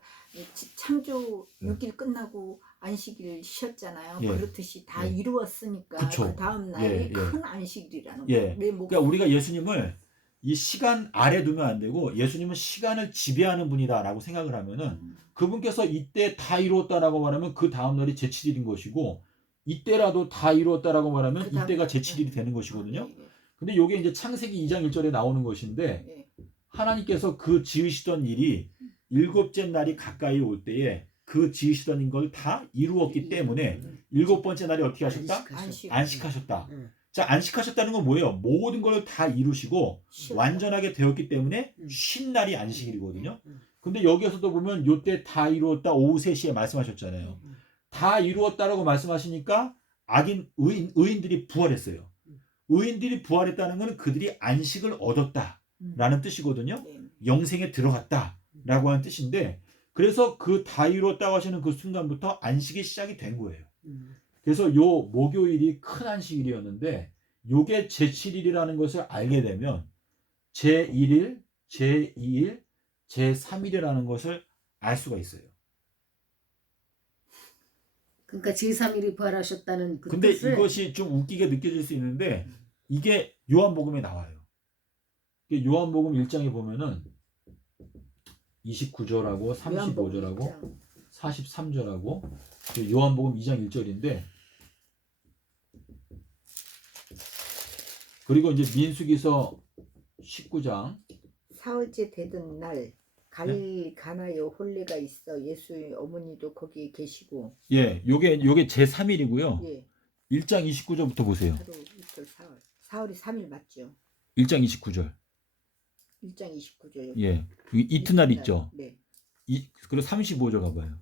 창조 6일 끝나고 안식일 쉬었잖아요. 예. 그렇듯이 다 예. 이루었으니까 그쵸. 그 다음 날이 예, 예. 큰 안식일이라는 예. 거예요. 내 목. 그러니까 우리가 예수님을 이 시간 아래 두면 안 되고 예수님은 시간을 지배하는 분이다라고 생각을 하면은 그분께서 이때 다 이루었다라고 말하면 그 다음 날이 제7일인 것이고 이때라도 다 이루었다라고 말하면 이때가 제7일이 되는 것이거든요. 근데 요게 이제 창세기 2장 1절에 나오는 것인데 하나님께서 그 지으시던 일이 일곱째 날이 가까이 올 때에 그 지으시던 걸 다 이루었기 때문에 일곱 번째 날이 어떻게 하셨다? 안식하셨다. 자, 안식하셨다는 건 뭐예요? 모든 걸 다 이루시고 완전하게 되었기 때문에 쉰 날이 안식일이거든요. 근데 여기에서도 보면 요때 다 이루었다 오후 3시에 말씀하셨잖아요. 다 이루었다라고 말씀하시니까 의인들이 부활했어요. 의인들이 부활했다는 것은 그들이 안식을 얻었다라는 뜻이거든요. 네. 영생에 들어갔다라고 하는 뜻인데, 그래서 그 다 이루었다고 하시는 그 순간부터 안식이 시작이 된 거예요. 그래서 요 목요일이 큰 안식일이었는데 요게 제7일이라는 것을 알게 되면 제1일, 제2일, 제3일이라는 것을 알 수가 있어요. 그러니까 제3일이 부활하셨다는 그 근데 뜻을 이것이 좀 웃기게 느껴질 수 있는데 이게 요한복음에 나와요. 요한복음 1장에 보면은 29절하고 35절하고 43절하고 요한복음 2장 1절인데, 그리고 이제 민수기서 19장 사흘째 되던 날 갈릴리 가나에 혼례가 있어 예수의 어머니도 거기에 계시고. 예, 요게 제3일이고요. 예. 1장 29절부터 보세요. 바로 이틀 사흘. 사흘이 3일 맞죠? 1장 29절. 1장 29절. 예. 여기 이튿날 있죠. 네. 그리고 35절 가봐요.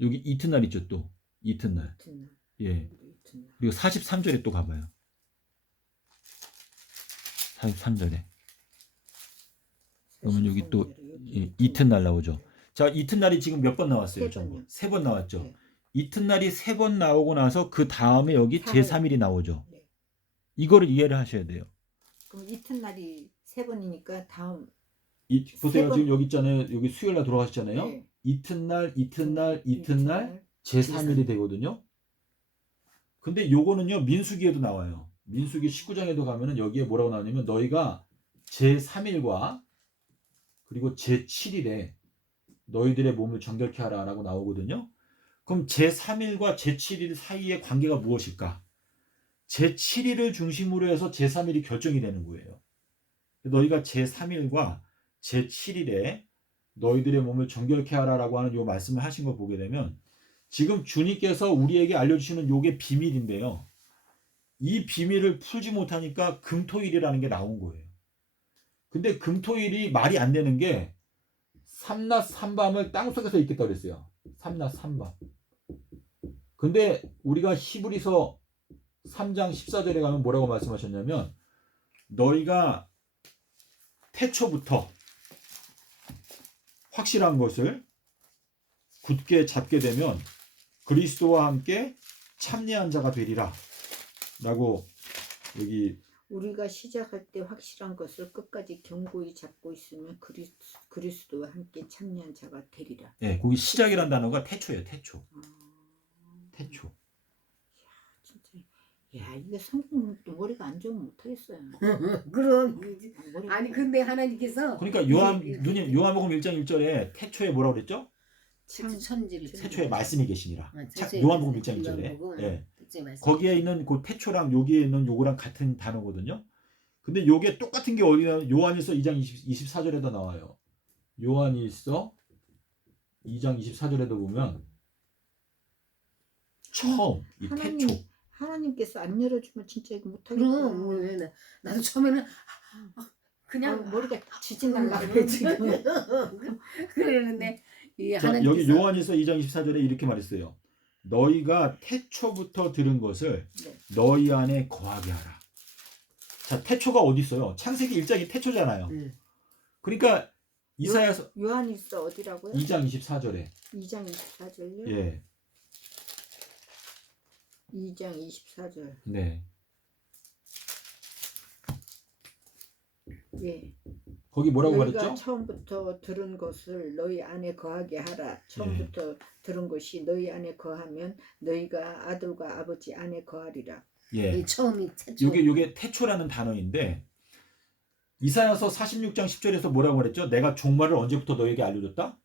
여기 이튿날 있죠, 또. 이튿날. 이튿날. 예. 이튿날. 그리고 43절에 또 가봐요. 43절에. 그러면 여기 또 이튿날 나오죠. 자, 이튿날이 지금 몇 번 나왔어요? 전부 3번 나왔죠. 네. 이튿날이 3번 나오고 나서 그 다음에 여기 제3일이 나오죠. 네. 이거를 이해를 하셔야 돼요. 그럼 이튿날이 3번이니까 다음 보세요. 3번. 지금 여기 있잖아요. 여기 수요일 날 돌아가셨잖아요. 네. 이튿날 제3일이 되거든요. 근데 요거는요, 민수기에도 나와요. 민수기 19장에도 가면은 여기에 뭐라고 나오냐면 너희가 제3일과 그리고 제7일에 너희들의 몸을 정결케 하라 라고 나오거든요. 그럼 제3일과 제7일 사이의 관계가 무엇일까? 제7일을 중심으로 해서 제3일이 결정이 되는 거예요. 너희가 제3일과 제7일에 너희들의 몸을 정결케 하라 라고 하는 요 말씀을 하신 거 보게 되면 지금 주님께서 우리에게 알려주시는 요게 비밀인데요. 이 비밀을 풀지 못하니까 금토일이라는 게 나온 거예요. 근데 금토일이 말이 안 되는 게 삼낮 삼밤을 땅속에서 있겠다 그랬어요. 삼낮 삼밤. 근데 우리가 히브리서 3장 14절에 가면 뭐라고 말씀하셨냐면 너희가 태초부터 확실한 것을 굳게 잡게 되면 그리스도와 함께 참여한 자가 되리라 라고 여기 우리가 시작할 때 확실한 것을 끝까지 견고히 잡고 있으면 그리스도와 함께 참여한 자가 되리라. 예, 거기 시작이란 단어가 태초예요. 태초. 태초. 진짜. 야, 이게 성경 머리가 안 좋으면 못하겠어요. 그럼 머리가 아니 근데 하나님께서 그러니까 요한복음 1장 1절에 태초에 뭐라고 그랬죠? 천지를 태초에 말씀이 계시니라. 태초에 요한복음 말씀, 1장 1절에. 요한복음, 예. 태초에 말씀. 거기에 있는 그 태초랑 여기에 있는 요거랑 같은 단어거든요. 근데 요게 똑같은 게 어디나 요한일서 2장 24절에도 나와요. 요한일서 2장 24절에도 보면 처음 이 태초. 하나님께서 안 열어주면 진짜 이거 못하겠다. 그럼 나도 처음에는 그냥 머리가 지진 날라 그래 지금. 그러는데 이 자, 하나님께서 여기 요한일서 2장 24절에 이렇게 말했어요. 너희가 태초부터 들은 것을 네. 너희 안에 거하게 하라. 자, 태초가 어디 있어요? 창세기 1장이 태초잖아요. 그러니까 이사야서 요한일서 어디라고요? 2장 24절에 2장 24절요? 예. 2장 24절. 네. 예. 거기 뭐라고 너희가 말했죠? 처음부터 들은 것을 너희 안에 거하게 하라. 처음부터 들은 것이 너희 안에 거하면 너희가 아들과 아버지 안에 거하리라. 예. 이 처음이 태초. 요게 태초라는 단어인데 이사야서 46장 10절에서 뭐라고 말했죠? 내가 종말을 언제부터 너에게 알려줬다?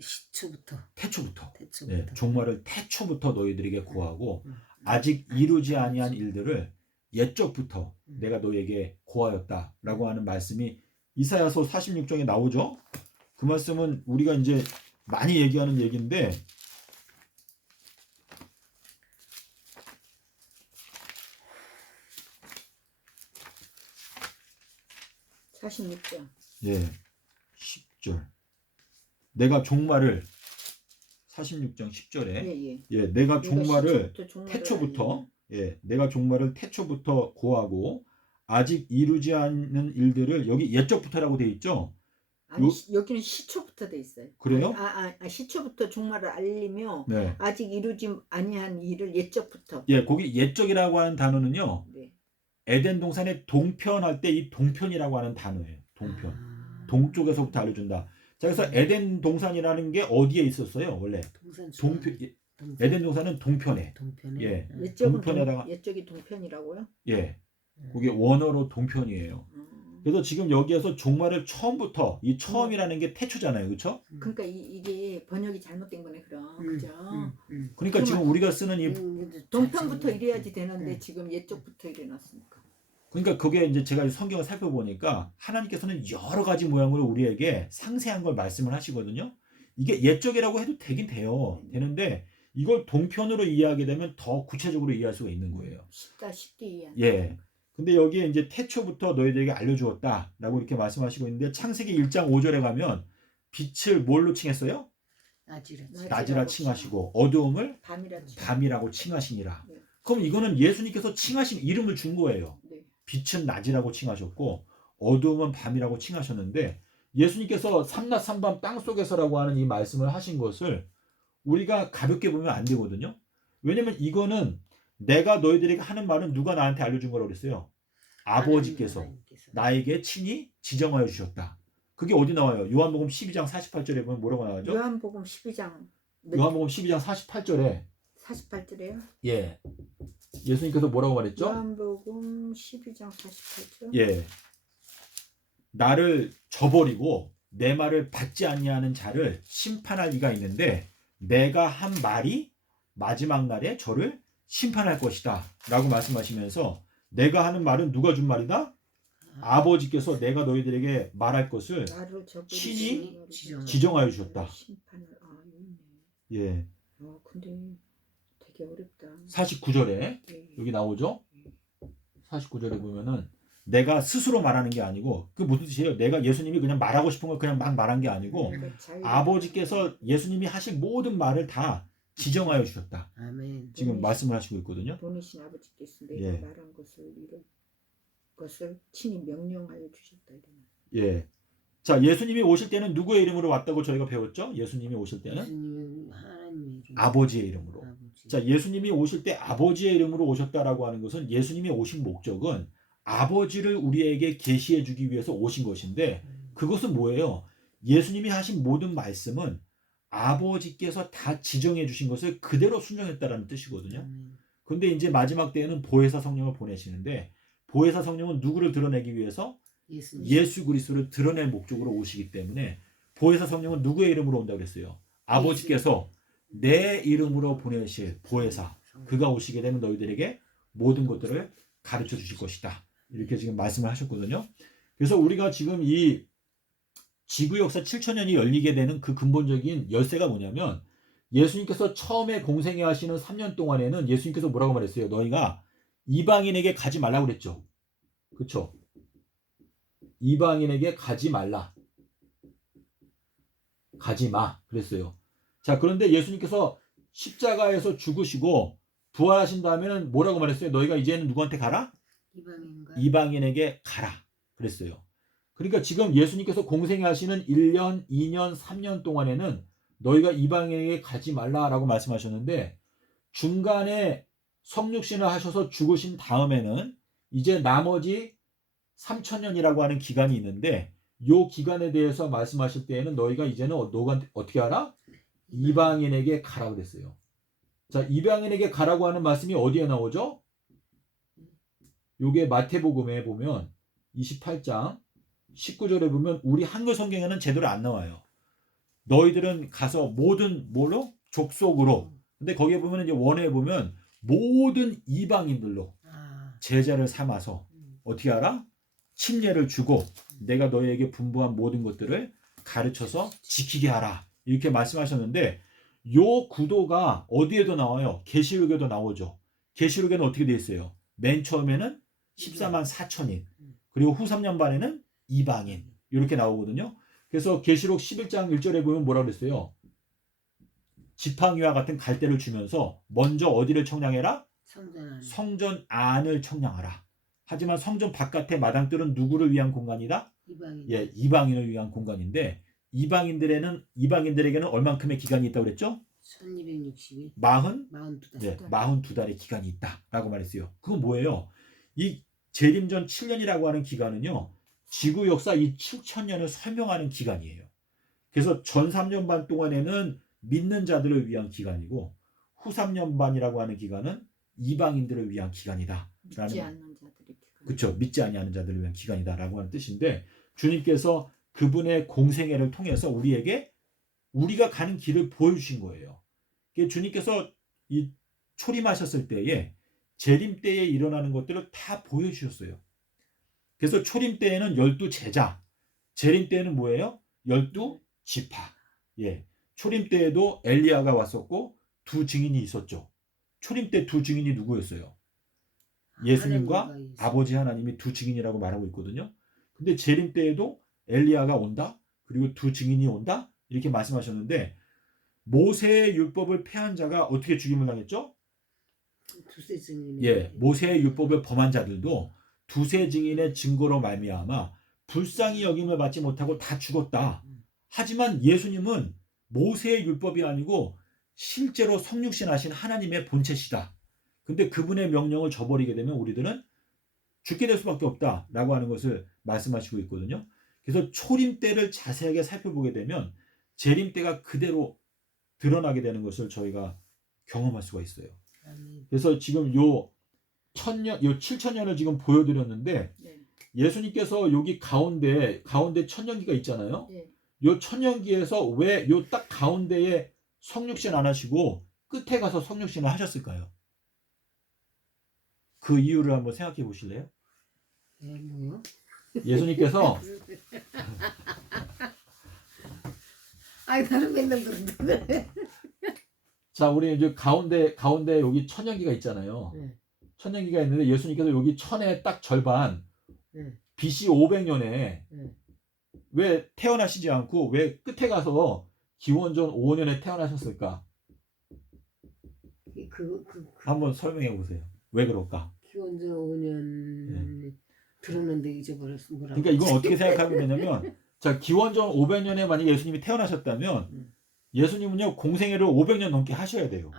시초부터. 태초부터. 태초부터. 예, 종말을 태초부터 너희들에게 고하고 아직 이루지 아니한 일들을 옛적부터 내가 너에게 고하였다라고 하는 말씀이 이사야서 46장에 나오죠. 그 말씀은 우리가 이제 많이 얘기하는 얘기인데 (46장) 예, 10절 내가 종말을 46장 10절에 예. 예, 내가 종말을 시초부터 태초부터 예, 내가 종말을 태초부터 고하고 아직 이루지 않는 일들을 여기 옛적부터라고 돼 있죠. 아니 요- 여기는 시초부터 돼 있어요. 그래요? 시초부터 종말을 알리며 네. 아직 이루지 아니한 일을 옛적부터. 예, 거기 옛적이라고 하는 단어는요. 네. 에덴 동산에 동편할 때 이 동편이라고 하는 단어예요. 동편. 아, 동쪽에서부터 알려준다. 자, 그래서 에덴 동산이라는 게 어디에 있었어요? 원래 동산 동편 동편. 에덴 동산은 동편에. 동편에. 예. 옛적은 동편에다가- 옛적이 동편이라고요? 예. 그게 원어로 동편이에요. 그래서 지금 여기에서 종말을 처음부터 이 처음이라는 게 태초잖아요. 그렇죠? 그러니까 이게 번역이 잘못된 거네 그럼. 그죠? 그러니까 지금 우리가 쓰는 이 동편부터 이래야지 되는데 네. 지금 옛적부터 이래놨으니까. 그러니까 그게 이제 제가 성경을 살펴보니까 하나님께서는 여러 가지 모양으로 우리에게 상세한 걸 말씀을 하시거든요. 이게 옛적이라고 해도 되긴 돼요. 되는데 이걸 동편으로 이해하게 되면 더 구체적으로 이해할 수가 있는 거예요. 쉽게 이해하는. 예. 근데 여기에 이제 태초부터 너희들에게 알려주었다라고 이렇게 말씀하시고 있는데 창세기 1장 5절에 가면 빛을 뭘로 칭했어요? 낮이라 칭하시고 어두움을 밤이라고 칭하시니라. 네. 그럼 이거는 예수님께서 칭하신 이름을 준 거예요. 네. 빛은 낮이라고 칭하셨고 어두움은 밤이라고 칭하셨는데 예수님께서 삼낮 삼밤 땅속에서라고 하는 이 말씀을 하신 것을 우리가 가볍게 보면 안 되거든요. 왜냐면 이거는 내가 너희들에게 하는 말은 누가 나한테 알려준 거라고 그랬어요? 아버지께서 나에게 친히 지정하여 주셨다. 그게 어디 나와요? 요한복음 12장 48절에 보면 뭐라고 나와죠? 요한복음 12장 요한복음 12장 48절에 48절에요? 예. 예수님께서 뭐라고 말했죠? 요한복음 12장 48절. 예. 나를 저버리고 내 말을 받지 아니하는 자를 심판할 이가 있는데 내가 한 말이 마지막 날에 저를 심판할 것이다 라고 말씀하시면서 내가 하는 말은 누가 준 말이다? 아버지께서 내가 너희들에게 말할 것을 친히 지정하여 주셨다. 심판을 예. 근데 되게 어렵다. 49절에 네. 여기 나오죠? 49절에 보면은 내가 스스로 말하는 게 아니고 그 무슨 뜻이에요? 내가 예수님이 그냥 말하고 싶은 걸 그냥 막 말한 게 아니고 아버지께서 예수님이 하실 모든 말을 다 지정하여 주셨다. 아멘. 지금 말씀을 하시고 있거든요. 본이신 아버지께서 내가 예. 말한 것을 이룰 것을 친히 명령하여 주셨다. 예. 자, 예수님이 오실 때는 누구의 이름으로 왔다고 저희가 배웠죠? 예수님이 오실 때는 하나님의 이름. 아버지의 이름으로. 아버지. 자, 예수님이 오실 때 아버지의 이름으로 오셨다라고 하는 것은 예수님이 오신 목적은 아버지를 우리에게 계시해 주기 위해서 오신 것인데 그것은 뭐예요? 예수님이 하신 모든 말씀은 아버지께서 다 지정해 주신 것을 그대로 순종했다라는 뜻이거든요. 근데 이제 마지막 때에는 보혜사 성령을 보내시는데 보혜사 성령은 누구를 드러내기 위해서 예수 그리스도를 드러낼 목적으로 오시기 때문에 보혜사 성령은 누구의 이름으로 온다고 그랬어요? 아버지께서 내 이름으로 보내실 보혜사 그가 오시게 되면 너희들에게 모든 것들을 가르쳐 주실 것이다. 이렇게 지금 말씀을 하셨거든요. 그래서 우리가 지금 이 지구 역사 7천년이 열리게 되는 그 근본적인 열쇠가 뭐냐면 예수님께서 처음에 공생애 하시는 3년 동안에는 예수님께서 뭐라고 말했어요? 너희가 이방인에게 가지 말라고 그랬죠. 그렇죠? 이방인에게 가지 말라. 가지 마. 그랬어요. 자, 그런데 예수님께서 십자가에서 죽으시고 부활하신 다음에는 뭐라고 말했어요? 너희가 이제는 누구한테 가라? 이방인에게 가라. 그랬어요. 그러니까 지금 예수님께서 공생애 하시는 1년, 2년, 3년 동안에는 너희가 이방인에게 가지 말라라고 말씀하셨는데 중간에 성육신을 하셔서 죽으신 다음에는 이제 나머지 3천년이라고 하는 기간이 있는데 이 기간에 대해서 말씀하실 때에는 너희가 이제는 너가 어떻게 하라? 이방인에게 가라 그랬어요. 자, 이방인에게 가라고 하는 말씀이 어디에 나오죠? 요게 마태복음에 보면 28장 19절에 보면 우리 한글 성경에는 제대로 안 나와요. 너희들은 가서 모든 뭐로? 족속으로. 근데 거기에 보면 이제 원어에 보면 모든 이방인들로 제자를 삼아서 어떻게 하라? 침례를 주고 내가 너희에게 분부한 모든 것들을 가르쳐서 지키게 하라. 이렇게 말씀하셨는데 요 구도가 어디에도 나와요? 계시록에도 나오죠. 계시록에는 어떻게 되어 있어요? 맨 처음에는 14만 4천인 그리고 후 3년 반에는 이방인 이렇게 나오거든요. 그래서 계시록 11장 1절에 보면 뭐라 그랬어요? 지팡이와 같은 갈대를 주면서 먼저 어디를 청량해라? 성전 안을 청량하라. 하지만 성전 바깥의 마당들은 누구를 위한 공간이다? 이방인. 예, 이방인을 위한 공간인데 이방인들에게는 얼만큼의 기간이 있다고 그랬죠? 1260일. 42달. 네, 42달의 기간이 있다라고 말했어요. 그건 뭐예요? 이 재림전 7년이라고 하는 기간은요. 지구 역사 이 7천년을 설명하는 기간이에요. 그래서 전 3년 반 동안에는 믿는 자들을 위한 기간이고 후 3년 반이라고 하는 기간은 이방인들을 위한 기간이다. 믿지 않는 자들의 기간. 그렇죠. 믿지 아니하는 자들을 위한 기간이다라고 하는 뜻인데 주님께서 그분의 공생애를 통해서 우리에게 우리가 가는 길을 보여주신 거예요. 주님께서 이 초림하셨을 때에 재림 때에 일어나는 것들을 다 보여주셨어요. 그래서 초림 때에는 12제자, 재림 때에는 뭐예요? 12지파. 예. 초림 때에도 엘리야가 왔었고 두 증인이 있었죠. 초림 때 두 증인이 누구였어요? 예수님과 아버지 하나님이 두 증인이라고 말하고 있거든요. 근데 재림 때에도 엘리야가 온다. 그리고 두 증인이 온다. 이렇게 말씀하셨는데 모세의 율법을 폐한 자가 어떻게 죽임을 당했죠? 두세 증인. 예, 모세의 율법을 범한 자들도 두세 증인의 증거로 말미암아 불쌍히 여김을 받지 못하고 다 죽었다. 하지만 예수님은 모세의 율법이 아니고 실제로 성육신하신 하나님의 본체시다. 근데 그분의 명령을 저버리게 되면 우리들은 죽게 될 수밖에 없다라고 하는 것을 말씀하시고 있거든요. 그래서 초림 때를 자세하게 살펴보게 되면 재림 때가 그대로 드러나게 되는 것을 저희가 경험할 수가 있어요. 그래서 지금 요 7천년을 지금 보여드렸는데 네. 예수님께서 여기 가운데 천년기가 있잖아요. 네. 요 천년기에서 왜 요 딱 가운데에 성육신 안 하시고 끝에 가서 성육신을 하셨을까요? 그 이유를 한번 생각해 보실래요? 뭐요? 예수님께서 아이 나는 맨날 그런데. 자 우리 이제 가운데 여기 천년기가 있잖아요. 네. 천년기가 있는데 예수님께서 여기 천의 딱 절반 네. BC 500년에 네. 왜 태어나시지 않고 왜 끝에 가서 기원전 5년에 태어나셨을까? 한번 설명해 보세요. 왜 그럴까? 기원전 5년 들었는데 잊어버렸어. 뭐라고? 그러니까 이건 어떻게 생각하면 되냐면 자 기원전 500년에 만약 예수님이 태어나셨다면 예수님은요 공생애를 500년 넘게 하셔야 돼요.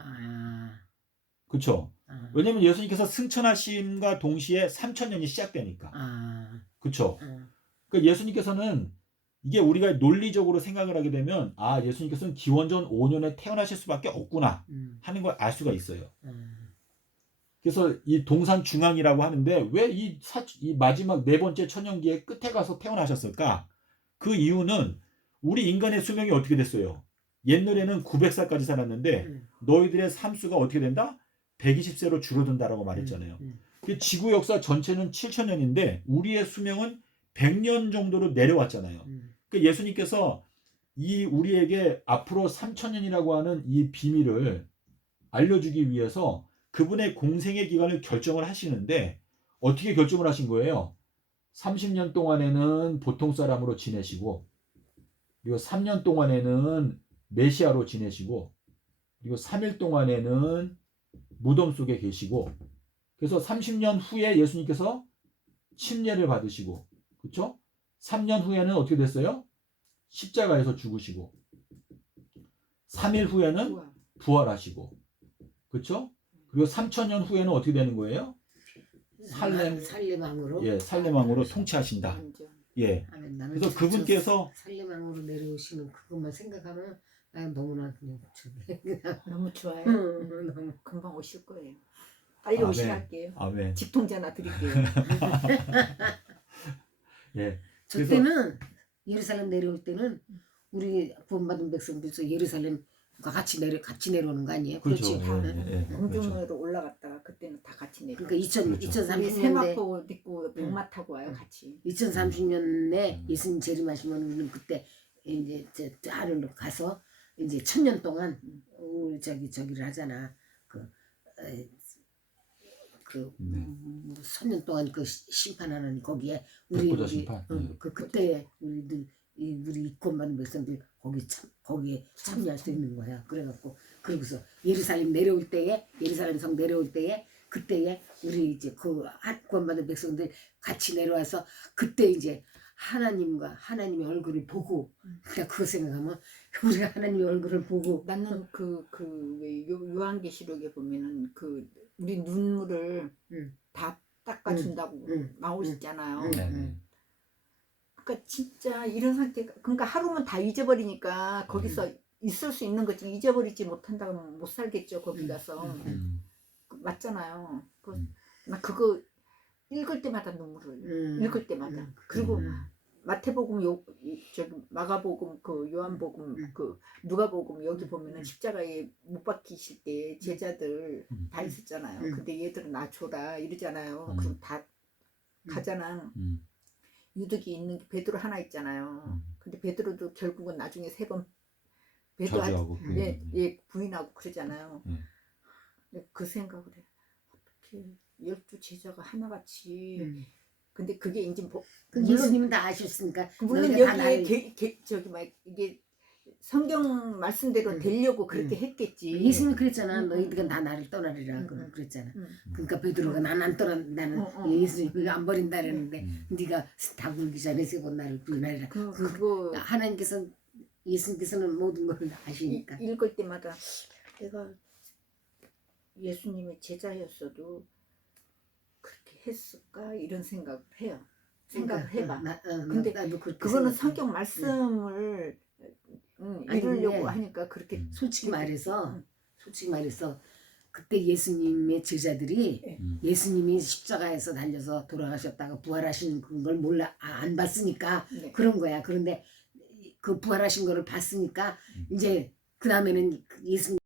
그렇죠? 왜냐면 예수님께서 승천하심과 동시에 3000년이 시작되니까. 그렇죠? 그러니까 예수님께서는 이게 우리가 논리적으로 생각을 하게 되면 아 예수님께서는 기원전 5년에 태어나실 수밖에 없구나 하는 걸 알 수가 있어요. 그래서 이 동산 중앙이라고 하는데 왜 이 마지막 네 번째 천년기의 끝에 가서 태어나셨을까? 그 이유는 우리 인간의 수명이 어떻게 됐어요? 옛날에는 900살까지 살았는데 너희들의 삶수가 어떻게 된다? 120세로 줄어든다라고 말했잖아요. 지구 역사 전체는 7천년인데 우리의 수명은 100년 정도로 내려왔잖아요. 그러니까 예수님께서 이 우리에게 앞으로 3000년이라고 하는 이 비밀을 알려주기 위해서 그분의 공생의 기간을 결정을 하시는데 어떻게 결정을 하신 거예요? 30년 동안에는 보통 사람으로 지내시고 그리고 3년 동안에는 메시아로 지내시고 그리고 3일 동안에는 무덤 속에 계시고 그래서 30년 후에 예수님께서 침례를 받으시고 그렇죠? 3년 후에는 어떻게 됐어요? 십자가에서 죽으시고 3일 후에는 부활하시고 그렇죠? 그리고 3000년 후에는 어떻게 되는 거예요? 살렘왕으로 예, 살렘왕으로 통치하신다. 예. 그래서 그분께서 살렘왕으로 내려오시는 그것만 생각하면 난 너무나 그냥 너무 좋아요. 너무 금방 오실 거예요. 빨리 아멘. 오시랄게요. 아멘. 직통전화 드릴게요. 예. 저 때는 예루살렘 내려올 때는 우리 구원받은 백성들서 예루살렘과 같이 내려오는 거 아니에요? 그렇죠. 그렇지. 공중으로 올라갔다가 그때는 다 같이 내려. 그러니까 2030년대 세마포 입고 백마 타고 와요 같이. 2030년에 예수님 재림하시면 우리는 그때 이제 저 하늘로 가서 이제 1000년 동안 우리 저기를 하잖아. 그 1000년 동안 그 심판하는 거기에 우리 심판. 그때 우리들 우리 입건받은 백성들 거기에 참여할 수 있는 거야. 그래갖고 그러고서 예루살렘 성 내려올 때에 그때에 우리 이제 그 입건받은 백성들 같이 내려와서 그때 이제 하나님의 얼굴을 보고 그냥 그거 생각하면 우리가 하나님의 얼굴을 보고 나는 왜 요한계시록에 보면은 우리 눈물을 다 닦아준다고 나오시잖아요. 네. 그러니까 진짜 이런 상태가 그러니까 하루면 다 잊어버리니까 거기서 있을 수 있는 거지 잊어버리지 못한다고 못 살겠죠 거기 가서. 맞잖아요. 나 그거 읽을 때마다 눈물을 읽을 때마다. 그리고 마태복음 마가복음 요한복음 누가복음 여기 보면은 십자가에 못 박히실 때 제자들 다 있었잖아요. 근데 얘들은 나 줘라 이러잖아요. 그럼 다 가잖아. 유득이 있는 게 베드로 하나 있잖아요. 근데 베드로도 결국은 나중에 3번 저주하고 부인하고 그러잖아요. 그 생각을 해. 어떻게 12 제자가 하나같이 근데 그게 이제 그 예수님은 다 아셨으니까 물론 너희가 다 여기에 이게 성경 말씀대로 되려고 그렇게 했겠지. 예수님이 그랬잖아. 너희들은 다 나를 떠나리라 그랬잖아. 그러니까 베드로가 나는 예수님을 안 버린다는데 네가 다 굴기 전에 3번 나를 부인하리라. 그거 하나님께서 예수님께서는 모든 걸 아시니까. 읽을 때마다 내가 예수님의 제자였어도 그렇게 했을까 이런 생각을 해요. 생각을 해봐. 근데 그거는 성경 말씀을 이루려고 하니까 그렇게 솔직히 말해서 그때 예수님의 제자들이 예수님이 십자가에서 달려서 돌아가셨다가 부활하신 걸 안 봤으니까 그런 거야. 그런데 그 부활하신 거를 봤으니까 이제 그 다음에는 예수님